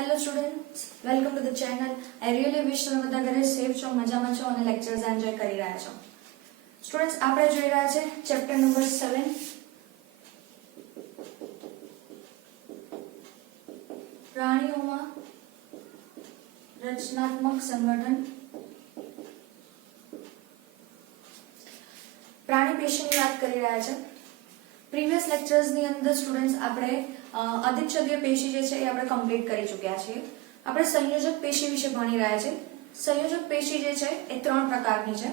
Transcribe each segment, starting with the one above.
Hello students, welcome to the channel. I really wish તમે બધા ઘરે સેફ છો, મજામાં છો અને લેક્ચર્સ એન્જોય કરી રહ્યા છો. સ્ટુડન્ટ્સ, આપણે જોઈ રહ્યા છે ચેપ્ટર નંબર 7 પ્રાણીઓમાં રચનાત્મક સંગઠન. પ્રાણી પેશીની વાત કરી રહ્યા છે. પ્રીવિયસ લેક્ચર્સ ની અંદર સ્ટુડન્ટ્સ આપણે અધિચ્છદીય પેશી જે છે એ આપણે કમ્પ્લીટ કરી ચૂક્યા છીએ. આપણે સંયોજક પેશી વિશે ભણી રહ્યા છે. સંયોજક પેશી જે છે એ ત્રણ પ્રકારની છે.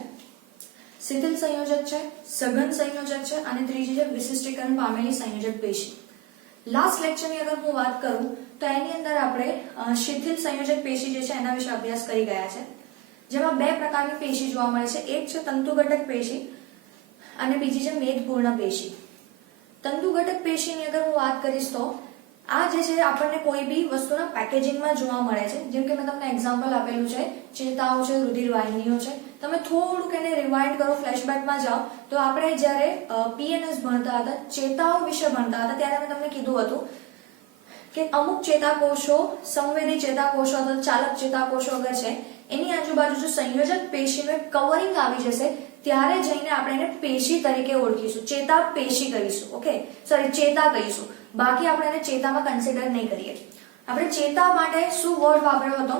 શિથિલ સંયોજક છે, સઘન સંયોજક છે અને ત્રીજી છે વિશિષ્ટીકરણ પામેલી સંયોજક પેશી. લાસ્ટ લેક્ચરની અગર હું વાત કરું તો એની અંદર આપણે શિથિલ સંયોજક પેશી જે છે એના વિશે અભ્યાસ કરી ગયા છે, જેમાં બે પ્રકારની પેશી જોવા મળે છે. એક છે તંતુઘટક પેશી અને બીજી છે મેદપૂર્ણ પેશી. તંતુઘટક પેશીની અગર હું વાત કરીશ તો આ જે છે આપણને કોઈ બી વસ્તુના પેકેજિંગમાં જોવા મળે છે. જેમ કે મેં તમને એક્ઝામ્પલ આપેલું છે, ચેતાઓ છે, રુધિર વાહિનીઓ છે. તમે થોડુંક એને રિવાઇન્ડ કરો, ફ્લેશબેકમાં જાઓ તો આપણે જ્યારે પીએનએસ ભણતા હતા, ચેતાઓ વિશે ભણતા હતા, ત્યારે મેં તમને કીધું હતું કે અમુક ચેતાકોષો, સંવેદી ચેતાકોષો અથવા ચાલક ચેતાકોષો અગર છે એની આજુબાજુ જો સંયોજક પેશીનું કવરિંગ આવી જશે ત્યારે જઈને આપણે એને પેશી તરીકે ઓળખીશું, ચેતા પેશી કહીશું. ઓકે, સોરી, ચેતા કહીશું. બાકી આપણે એને ચેતામાં કન્સિડર નહીં કરીએ. આપણે ચેતા માટે શું વર્ડ વાપર્યો હતો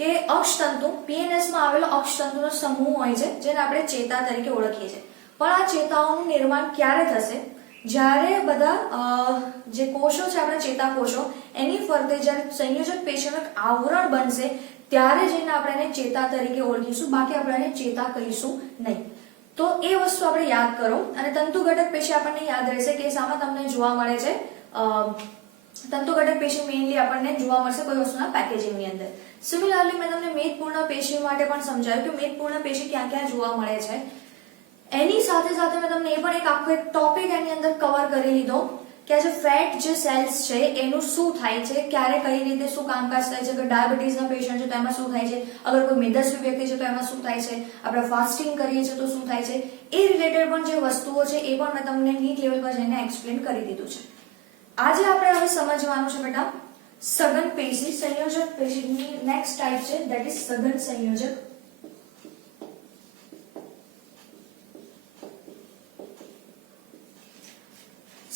કે અક્ષતંતુ, પીએનએસ માં આવેલો અક્ષતંતુનો સમૂહ હોય છે જેને આપણે ચેતા તરીકે ઓળખીએ છીએ. પણ આ ચેતાઓનું નિર્માણ ક્યારે થશે? જ્યારે બધા જે કોષો છે આપણા ચેતાકોષો એની ફરતે જ્યારે સંયોજક પેશીનું આવરણ બનશે ત્યારે જઈને આપણે એને ચેતા તરીકે ઓળખીશું. બાકી આપણે એને ચેતા કહીશું નહીં. તો એ વસ્તુ આપણે યાદ કરો. અને તંતુઘટક પેશી આપણને યાદ રહેશે કે શામાં તમને જોવા મળે છે. તંતુઘટક પેશી મેઇનલી આપણને જોવા મળશે કોઈ વસ્તુના પેકેજિંગની અંદર. સિમિલરલી મેં તમને મેદપૂર્ણ પેશી માટે પણ સમજાવ્યું કે મેદપૂર્ણ પેશી ક્યાં ક્યાં જોવા મળે છે. એની સાથે સાથે મેં તમને એ પણ એક આખો એક ટોપિક એની અંદર કવર કરી લીધો કે આ જે ફેટ જે સેલ્સ છે એનું શું થાય છે, ક્યારે કઈ રીતે શું કામકાજ થાય છે. અગર ડાયાબિટીસના પેશન્ટ છે તો એમાં શું થાય છે, અગર કોઈ મેદસ્વી વ્યક્તિ છે તો એમાં શું થાય છે, આપણે ફાસ્ટિંગ કરીએ છીએ તો શું થાય છે, એ રિલેટેડ પણ જે વસ્તુઓ છે એ પણ મેં તમને નીટ લેવલ પર જઈને એક્સપ્લેન કરી દીધું છે. આજે આપણે હવે સમજવાનું છે બેટા સઘન પેશી, સંયોજક પેશીની નેક્સ્ટ ટાઈપ છે ધેટ ઇઝ સઘન સંયોજક.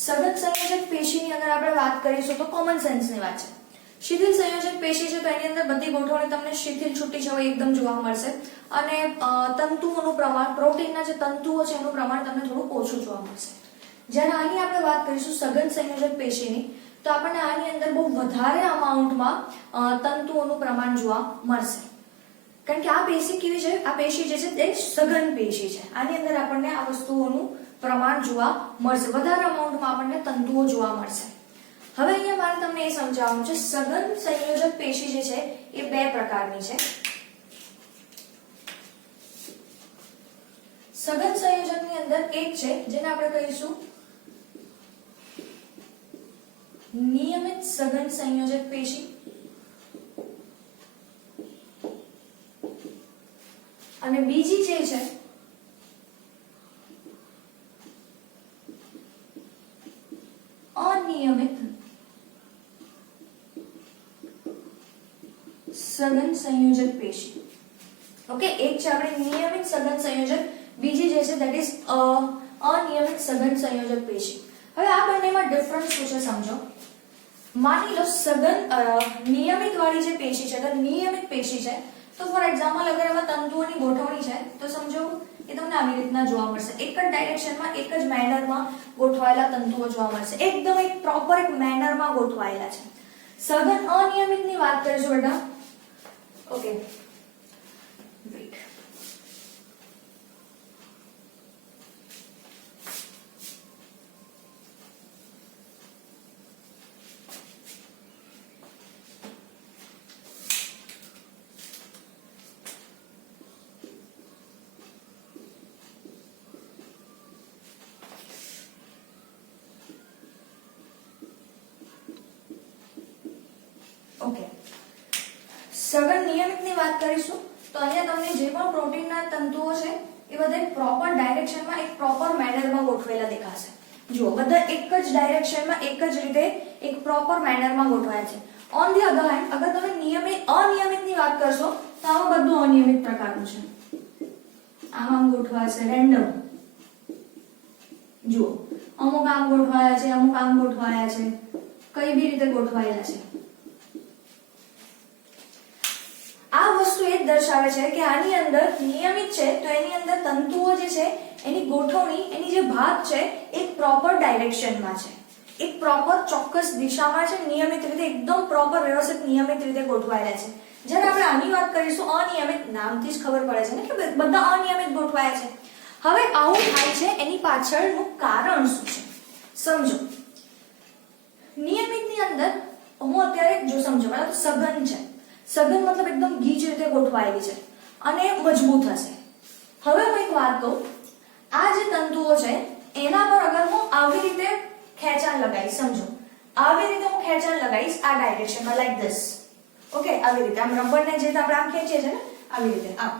સઘન સંયોજક પેશીની અગર આપણે વાત કરીશું તો કોમન સેન્સની વાત છે. શિથિલ સંયોજક પેશી છે તો એની અંદર બધી ગોઠવણી તમને શિથિલ છૂટી છવાઈ એકદમ જોવા મળશે અને તંતુઓનું પ્રમાણ, પ્રોટીનના જે તંતુઓ છે એનું પ્રમાણ તમને થોડું ઓછું જોવા મળશે. જ્યારે આની આપણે વાત કરીશું સઘન સંયોજક પેશીની તો આપણને આની અંદર બહુ વધારે અમાઉન્ટમાં તંતુઓનું પ્રમાણ જોવા મળશે. કારણ કે આ પેશી કેવી છે, આ પેશી જે છે તે સઘન પેશી છે. આની અંદર આપણને આ વસ્તુઓનું પ્રમાણ જોવા મળશે, વધારે અમાઉન્ટમાં આપણને તંતુઓ જોવા મળશે. હવે અહીંયા મારે તમને એ સમજાવવાનું છે સઘન સંયોજક પેશી જે છે એ બે પ્રકારની છે. સઘન સંયોજકની અંદર એક છે જેને આપણે કહીશું નિયમિત સઘન સંયોજક પેશી અને બીજી જે છે અનિયમિત સઘન સંયોજક પેશી. ઓકે, એક છે આપણે નિયમિત સઘન સંયોજક, બીજી જે છે ધેટ ઇઝ અનિયમિત સઘન સંયોજક પેશી. હવે આ બંનેમાં ડિફરન્સ શું છે સમજો. માની લો સઘન નિયમિત વાળી જે પેશી છે, અગર નિયમિત પેશી છે તો ફોર એક્ઝામ્પલ અગર એમાં તંતુઓની ગોઠવણી છે તો સમજો એ તમને આવી રીતના જોવા મળશે. એક જ ડાયરેક્શનમાં, એક જ મેનરમાં ગોઠવાયેલા તંતુઓ જોવા મળશે. એકદમ એક પ્રોપર એક મેનરમાં ગોઠવાયેલા છે. સઘન અનિયમિતની વાત કરીશું બેટા. Okay, weight. ઓકે, સઘન નિયમિતની વાત કરીશું તો અહીંયા તમને જે પણ પ્રોટીનના તંતુઓ છે એ બધા પ્રોપર ડાયરેક્શનમાં એક પ્રોપર મેનરમાં ગોઠવેલા દેખાશે. જુઓ, બધા એક જ ડાયરેક્શનમાં એક જ રીતે એક પ્રોપર મેનરમાં ગોઠવાયા છે. ઓન ધી અધર હેન્ડ અગર તમે અનિયમિતની વાત કરશો તો આમાં બધું અનિયમિત પ્રકારનું છે. આમ ગોઠવાશે રેન્ડમ. જુઓ અમુક આમ ગોઠવાયા છે, અમુક આમ ગોઠવાયા છે, કઈ બી રીતે ગોઠવાયેલા છે. આ વસ્તુ એ જ દર્શાવે છે કે આની અંદર નિયમિત છે તો એની અંદર તંતુઓ જે છે એની ગોઠવણી, એની જે ભાગ છે એક પ્રોપર ડાયરેક્શનમાં છે, એક પ્રોપર ચોક્કસ દિશામાં છે, નિયમિત રીતે એકદમ પ્રોપર વ્યવસ્થિત નિયમિત રીતે ગોઠવાયેલા છે. જ્યારે આપણે આની વાત કરીશું અનિયમિત, નામથી જ ખબર પડે છે ને કે બધા અનિયમિત ગોઠવાયા છે. હવે આવું થાય છે એની પાછળનું કારણ શું છે સમજો. નિયમિતની અંદર હું અત્યારે જો સમજો બરાબર સઘન છે. સઘન મતલબ એકદમ ગીચ રીતે ગોઠવાયેલી છે અને મજબૂત હશે. હવે હું એક વાત કહું, આ જે તંતુઓ છે એના પર અગર હું આવી રીતે ખેંચાણ લગાવીશ, સમજો આવી રીતે હું ખેંચાણ લગાવીશ આ ડાયરેક્શનમાં લાઈક ધીસ, ઓકે, આવી રીતે આમ રબરને જે રીતે આપણે આમ ખેંચીએ છીએ ને આવી રીતે આમ,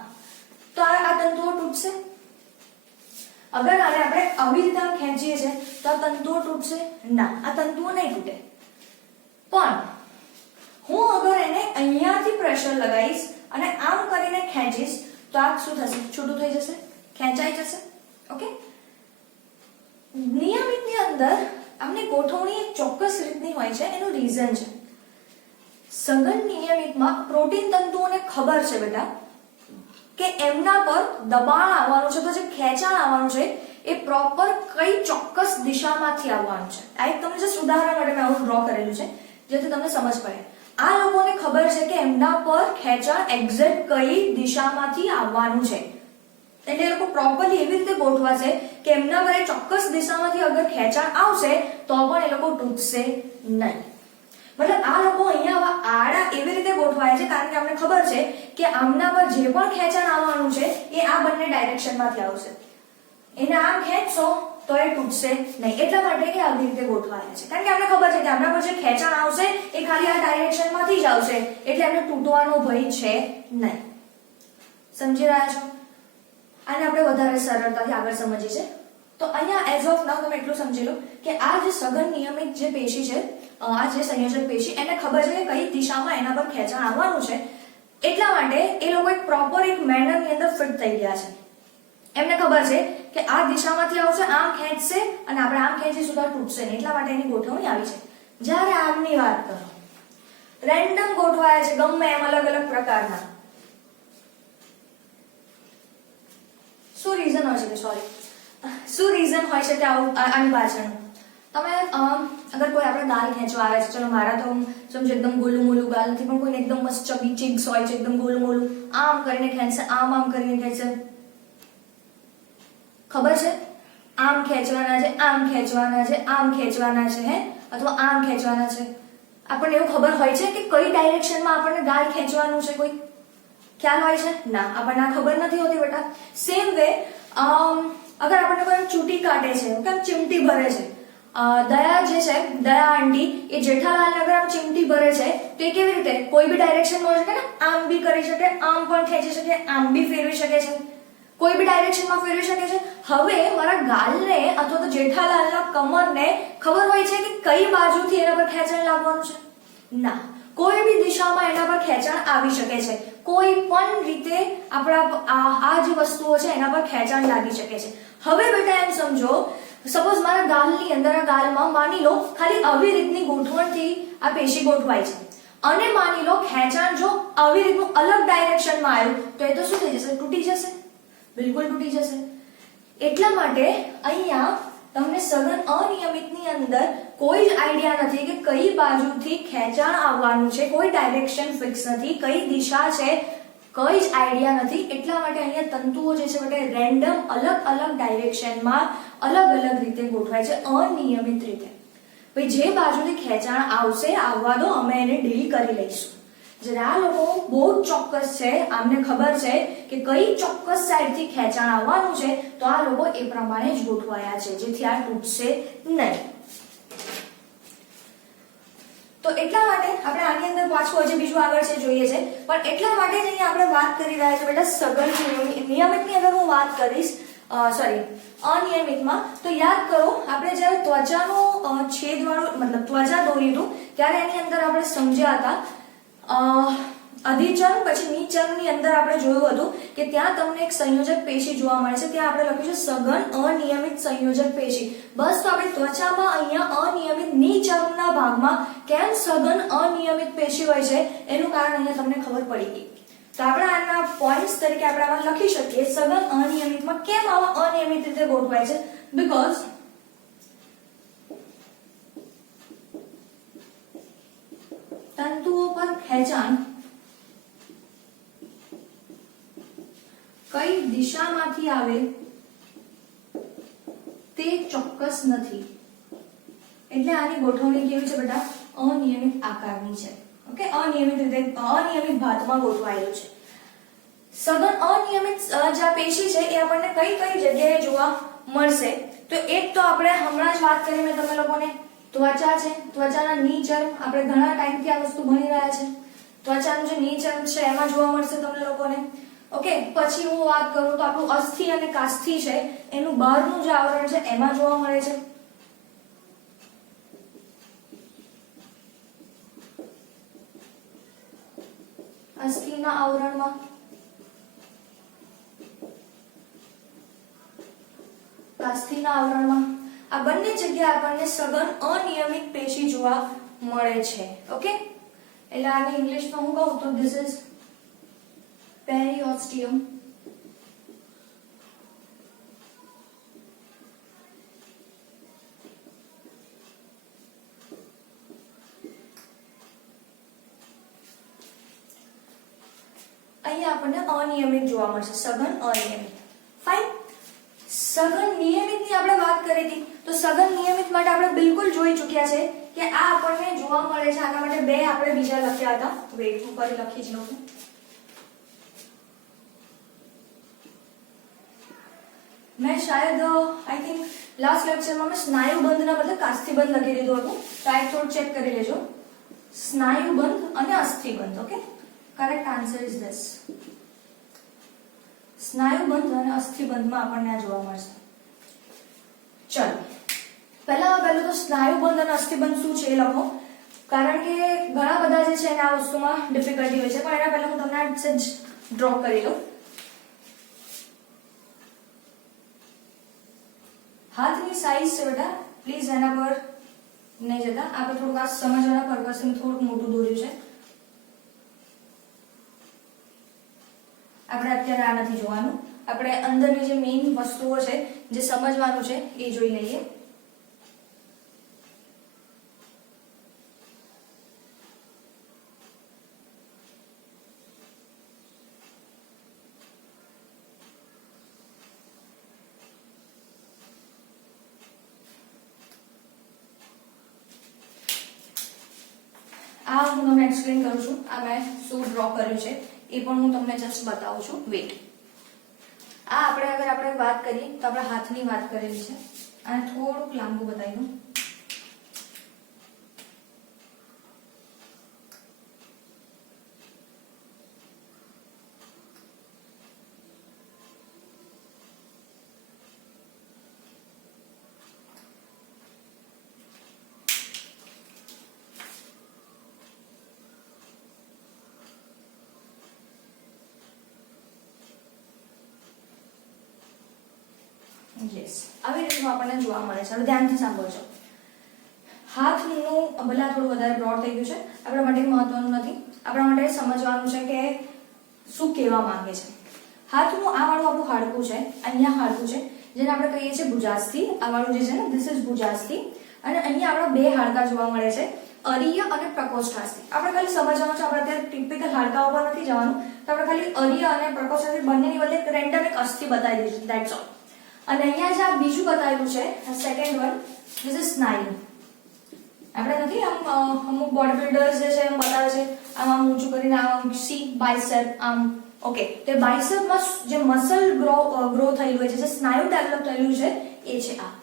તો આ તંતુઓ તૂટશે. અગર આને આપણે આવી રીતે આમ ખેંચીએ છીએ તો આ તંતુઓ તૂટશે ના, આ તંતુઓ નહીં તૂટે. પણ હું અગર એને અહીંયાથી પ્રેશર લગાવીશ અને આમ કરીને ખેંચીશ તો આ શું થશે? છૂટું થઈ જશે, ખેંચાઈ જશે. ઓકે, નિયમિતની અંદર આમની ગોઠવણી એક ચોક્કસ રીતની હોય છે, એનું રીઝન છે. સઘન નિયમિતમાં પ્રોટીન તંતુઓને ખબર છે બેટા કે એમના પર દબાણ આવવાનું છે, તો જે ખેંચાણ આવવાનું છે એ પ્રોપર કઈ ચોક્કસ દિશામાંથી આવવાનું છે. આ એક તમને જસ્ટ ઉદાહરણ માટે મેં આવું ડ્રો કરેલું છે જેથી તમને સમજ પડે. આ લોકોને ખબર છે કે એમના પર ખેંચાણ એક્ઝેક્ટ કઈ દિશામાંથી આવવાનું છે, એટલે એ લોકો પ્રોપરલી એવી રીતે ગોઠવાશે કે એમના પર ચોક્કસ દિશામાંથી અગર ખેંચાણ આવશે તો પણ એ લોકો તૂટશે નહીં. મતલબ આ લોકો અહીંયા આડા એવી રીતે ગોઠવાય છે કારણ કે અમને ખબર છે કે આમના પર જે પણ ખેંચાણ આવવાનું છે એ આ બંને ડાયરેક્શનમાંથી આવશે. એને આમ ખેંચશો તો એ તૂટશે નહીં, એટલા માટે એ આવી રીતે ગોઠવાયા છે. કારણ કે અમને ખબર છે કે આમના પર જે ખેંચાણ આવશે એ ખાલી આ ડાયરેક્શનમાંથી જ આવશે, એટલે એમને તૂટવાનો ભય છે નહીં. સમજી રહ્યા છો? આને આપણે વધારે સરળતાથી આગળ સમજીએ છીએ. તો અહીંયા એઝ ઓફ નાઉ તમે એટલું સમજી લો કે આ જે સઘન નિયમિત જે પેશી છે, આ જે સંયોજક પેશી, એને ખબર છે કે કઈ દિશામાં એના પર ખેંચાણ આવવાનું છે, એટલા માટે એ લોકો એક પ્રોપર એક મેનરની અંદર ફિટ થઈ ગયા છે. એમને ખબર છે કે આ દિશામાંથી આવશે, આમ ખેંચશે અને આપણે આમ ખેંચીશું તો તૂટશે નહીં, એટલા માટે એની ગોઠવણી આવી છે. જ્યારે આમની વાત કરો, રેન્ડમ ગોઠવાયા છે ગમે એમ અલગ અલગ પ્રકારના. શું રીઝન હોય છે કે શું રીઝન હોય છે કે આની પાછળનું? તમે અગર કોઈ આપણે ગાલ ખેંચવા આવે છે, ચલો મારા તો સમજો એકદમ ગોલું મોલું ગાલ નથી, પણ કોઈને એકદમ મસ્ત ચબી ચીક્સ હોય છે, એકદમ ગોલું મોલું, આમ કરીને ખેંચશે, આમ કરીને ખેંચશે. ખબર છે આમ ખેંચવાના છે, આમ ખેંચવાના છે, આમ ખેંચવાના છે, હે, અથવા આમ ખેંચવાના છે. આપણને એવું ખબર હોય છે કે કઈ ડાયરેક્શનમાં આપણને ગાલ ખેંચવાનું છે? કોઈ ખ્યાલ હોય છે? ના, આપણને આ ખબર નથી હોતી બેટા. સેમ વે અગર આપણને કોઈ ચૂંટી કાઢે છે, કેમ ચીમટી ભરે છે, દયા જે છે, દયા આંટી એ જેઠાલાલને અગર આમ ચીમટી ભરે છે તો એ કેવી રીતે કોઈ બી ડાયરેક્શનમાં હોય શકે ને, આમ બી કરી શકે, આમ પણ ખેંચી શકે, આમ બી ફેરવી શકે છે, કોઈ બી ડાયરેક્શનમાં ફેરવી શકે છે. હવે મારા ગાલને અથવા તો જેઠાલાલના કમરને ખબર હોય છે કે કઈ બાજુથી એના પર ખેંચાણ લાવવાનું છે? ના, કોઈ બી દિશામાં એના પર ખેંચાણ આવી શકે છે. કોઈ પણ રીતે આપણા આ જે વસ્તુઓ છે એના પર ખેંચાણ લાગી શકે છે. હવે બેટા એમ સમજો, સપોઝ મારા ગાલની અંદર, આ ગાલમાં માની લો ખાલી આવી રીતની ગોઠવણથી આ પેશી ગોઠવાય છે અને માની લો ખેંચાણ જો આવી રીતનું અલગ ડાયરેક્શનમાં આવ્યું તો એ તો શું થઈ જશે? તૂટી જશે, બિલકુલ તૂટી જશે. એટલા માટે અહીંયા તમને સઘન અનિયમિતની અંદર કોઈ જ આઈડિયા નથી કે કઈ બાજુથી ખેંચાણ આવવાનું છે, કોઈ ડાયરેક્શન ફિક્સ નથી, કઈ દિશા છે, કઈ જ આઈડિયા નથી. એટલા માટે અહીંયા તંતુઓ જે છે બેટા રેન્ડમ અલગ અલગ ડાયરેક્શનમાં અલગ અલગ રીતે ગોઠવાય છે, અનિયમિત રીતે. ભાઈ જે બાજુથી ખેંચાણ આવશે આવવા દો, અમે એને ડીલ કરી લઈશું. જ્યારે આ લોકો બહુ ચોક્કસ છે, આમને ખબર છે કે કઈ ચોક્કસ સાઈડથી ખેંચાણ આવવાનું છે, તો આ લોકો એ પ્રમાણે જ ગોઠવાયા છે જેથી આ તૂટશે નહીં. તો એટલા માટે આપણે આની અંદર પાછું હજી બીજું આગળ છે જોઈએ છે, પણ એટલા માટે જ અહીંયા આપણે વાત કરી રહ્યા છીએ બેટા સઘન નિયમિતની અગર હું વાત કરીશ સોરી અનિયમિતમાં, તો યાદ કરો આપણે જ્યારે ત્વચાનું છેદવાળું મતલબ ત્વચા દોર્યું હતું ત્યારે એની અંદર આપણે સમજ્યા હતા અધિચર્મ પછી નીચર્મની અંદર આપણે જોયું હતું કે ત્યાં તમને એક સંયોજક પેશી જોવા મળે છે. ત્યાં આપણે લખ્યું છે સઘન અનિયમિત સંયોજક પેશી. બસ તો આપણે ત્વચામાં અહીંયા અનિયમિત નીચર્મના ભાગમાં કેમ સઘન અનિયમિત પેશી હોય છે એનું કારણ અહીંયા તમને ખબર પડી ગઈ. તો આપણે આના પોઈન્ટ્સ તરીકે આપણે આમાં લખી શકીએ સઘન અનિયમિતમાં કેમ આવા અનિયમિત રીતે ગોઠવાય છે, બીકોઝ તંતુઓ પર ખેંચાણ કઈ દિશામાંથી આવે તે ચોક્કસ નથી. એટલે આની ગોઠવણી કેવી છે બેટા? અનિયમિત આકારની છે. ઓકે, અનિયમિત રીતે અનિયમિત ભાતમાં ગોઠવાયેલું છે. સઘન અનિયમિત જે પેશી છે એ આપણને કઈ કઈ જગ્યાએ જોવા મળશે? તો એક તો આપણે હમણાં જ વાત કરી મેં તમે લોકોને, ત્વચા છે, ત્વચાના નીચર્મ. આપણે ઘણા ટાઈમથી આ વસ્તુ ભણી રહ્યા છે. ત્વચાનું જે નીચર્મ છે એમાં જોવા મળશે તમને લોકોને. ઓકે, પછી હું વાત કરું તો આપણું અસ્થિ અને કાસ્થિ છે એનું બહારનું જે આવરણ છે એમાં જોવા મળે છે. અસ્થિના આવરણમાં, કાસ્થિના આવરણમાં, આ બંને જગ્યાએ આપણને સઘન અનિયમિત પેશી જોવા મળે છે. ઓકે, એટલે આને ઇંગ્લિશમાં હું કહું તો ધીસ ઇઝ પેરીઓસ્ટિયમ. અહીંયા આપણને અનિયમિત જોવા મળશે, સઘન અનિયમિત. ફાઇન. સઘન નિયમિતની આપણે વાત કરી હતી, તો સઘન નિયમિત માટે આપણે બિલકુલ જોઈ ચૂક્યા છે કે આ આપણને જોવા મળે છે. આના માટે બે આપણે બીજા લખ્યા હતા. વેઇટ, હું ફરી લખી જ લઉં. મેં શાયદ આઈ થિંક લાસ્ટ લેક્ચરમાં મેં સ્નાયુબંધના બદલે કાસ્થિબંધ લખી દીધું હતું. તો આ થોડું ચેક કરી લેજો. સ્નાયુબંધ અને અસ્થિબંધ. Okay, correct answer is this. સ્નાયુબંધ અને અસ્થિબંધમાં આપણને આ જોવા મળશે. ચલો, પહેલું તો સ્નાયુબંધ અને અસ્થિબંધ શું છે એ લખો, કારણ કે ઘણા બધા જે છે ને આ વસ્તુમાં ડિફિકલ્ટી હોય છે. પણ એના પહેલા હું તમને આ જ ડ્રો કરી લઉં. હાથની સાઈઝ છે બેટા, પ્લીઝ એના પર નહીં જતા. આપણે થોડુંક આ સમજવાના પર્પઝથી થોડુંક મોટું દોર્યું છે. આપણે અત્યારે આ નથી જોવાનું, આપણે અંદરની જે મેઇન વસ્તુઓ છે જે સમજવાનું છે એ જોઈ લઈએ. આ હું તમને એક્સપ્લેન કરું છું. આ મેં શું ડ્રો કર્યું છે એ પણ હું તમને જસ્ટ બતાવું છું. વેટ, આ આપણે અગર વાત કરીએ તો આપણે હાથની વાત કરેલી છે. આને થોડુંક લાંબુ બતાવી દઉં. યસ, આવી રીતનું આપણને જોવા મળે છે. હવે ધ્યાનથી સાંભળજો. હાથનું ભલા થોડું વધારે બ્રોડ થઈ ગયું છે, આપણા માટે મહત્વનું નથી. આપણા માટે સમજવાનું છે કે શું કહેવા માંગે છે. હાથનું આ વાળું આપણું હાડકું છે, અહીંયા હાડકું છે જેને આપણે કહીએ છીએ ભુજાસ્થિ. આ વાળું જે છે ને ધીસ ઇઝ ભુજાસ્થિ. અને અહીંયા આપણા બે હાડકા જોવા મળે છે, અરીય અને પ્રકોષ્ઠાસ્થિ. આપણે ખાલી સમજવાનું છે, આપણે અત્યારે ટિપિકલ હાડકા ઉપર નથી જવાનું. તો આપણે ખાલી અરીય અને પ્રકોષ્ઠાસ્થિ બંનેની બદલે રેન્ડમ એક અસ્થિ બતાવી દીધું, ધેટ્સ ઓલ. અને અહીંયા જે આ બીજું બતાવ્યું છે સેકન્ડ વન, ધીસ ઇઝ સ્નાયુ. આપણે નથી અમુક બોડી બિલ્ડર્સ જે છે એમ બતાવે છે આમ ઊંચું કરીને આમ સી બાઇસેપ આમ. ઓકે, તો બાઇસેપમાં જે મસલ ગ્રો થયેલું હોય છે, જે સ્નાયુ ડેવલપ થયેલું છે એ છે આ.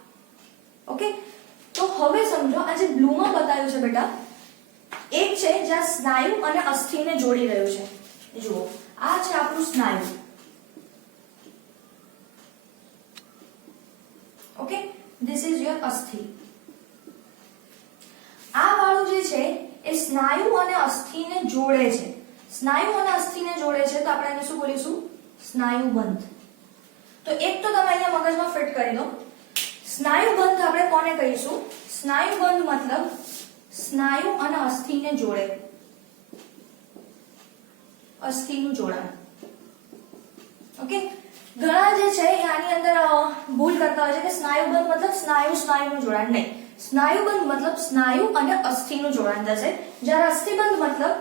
ઓકે, તો હવે સમજો આ જે બ્લુમાં બતાવ્યું છે બેટા, એક છે જ્યાં સ્નાયુ અને અસ્થિને જોડી રહ્યું છે. જુઓ, આ છે આપણું સ્નાયુ. ધીસ ઇઝ યોર અસ્થિ. આ વાળું જે છે એ સ્નાયુ અને અસ્થિને જોડે છે. સ્નાયુ અને અસ્થિને જોડે છે તો આપણે એને શું બોલીશું? સ્નાયુબંધ. તો એક તો તમે અહીંયા મગજમાં ફિટ કરી દો. સ્નાયુબંધ આપણે કોને કહીશું? સ્નાયુબંધ મતલબ સ્નાયુ અને અસ્થિને જોડે, અસ્થિનું જોડાણ. ઓકે, ઘણા જે છે એ આની અંદર ભૂલ કરતા હોય છે કે સ્નાયુબંધ મતલબ સ્નાયુનું જોડાણ. નહીં, સ્નાયુબંધ મતલબ સ્નાયુ અને અસ્થિનું જોડાણ થશે. જ્યારે અસ્થિબંધ મતલબ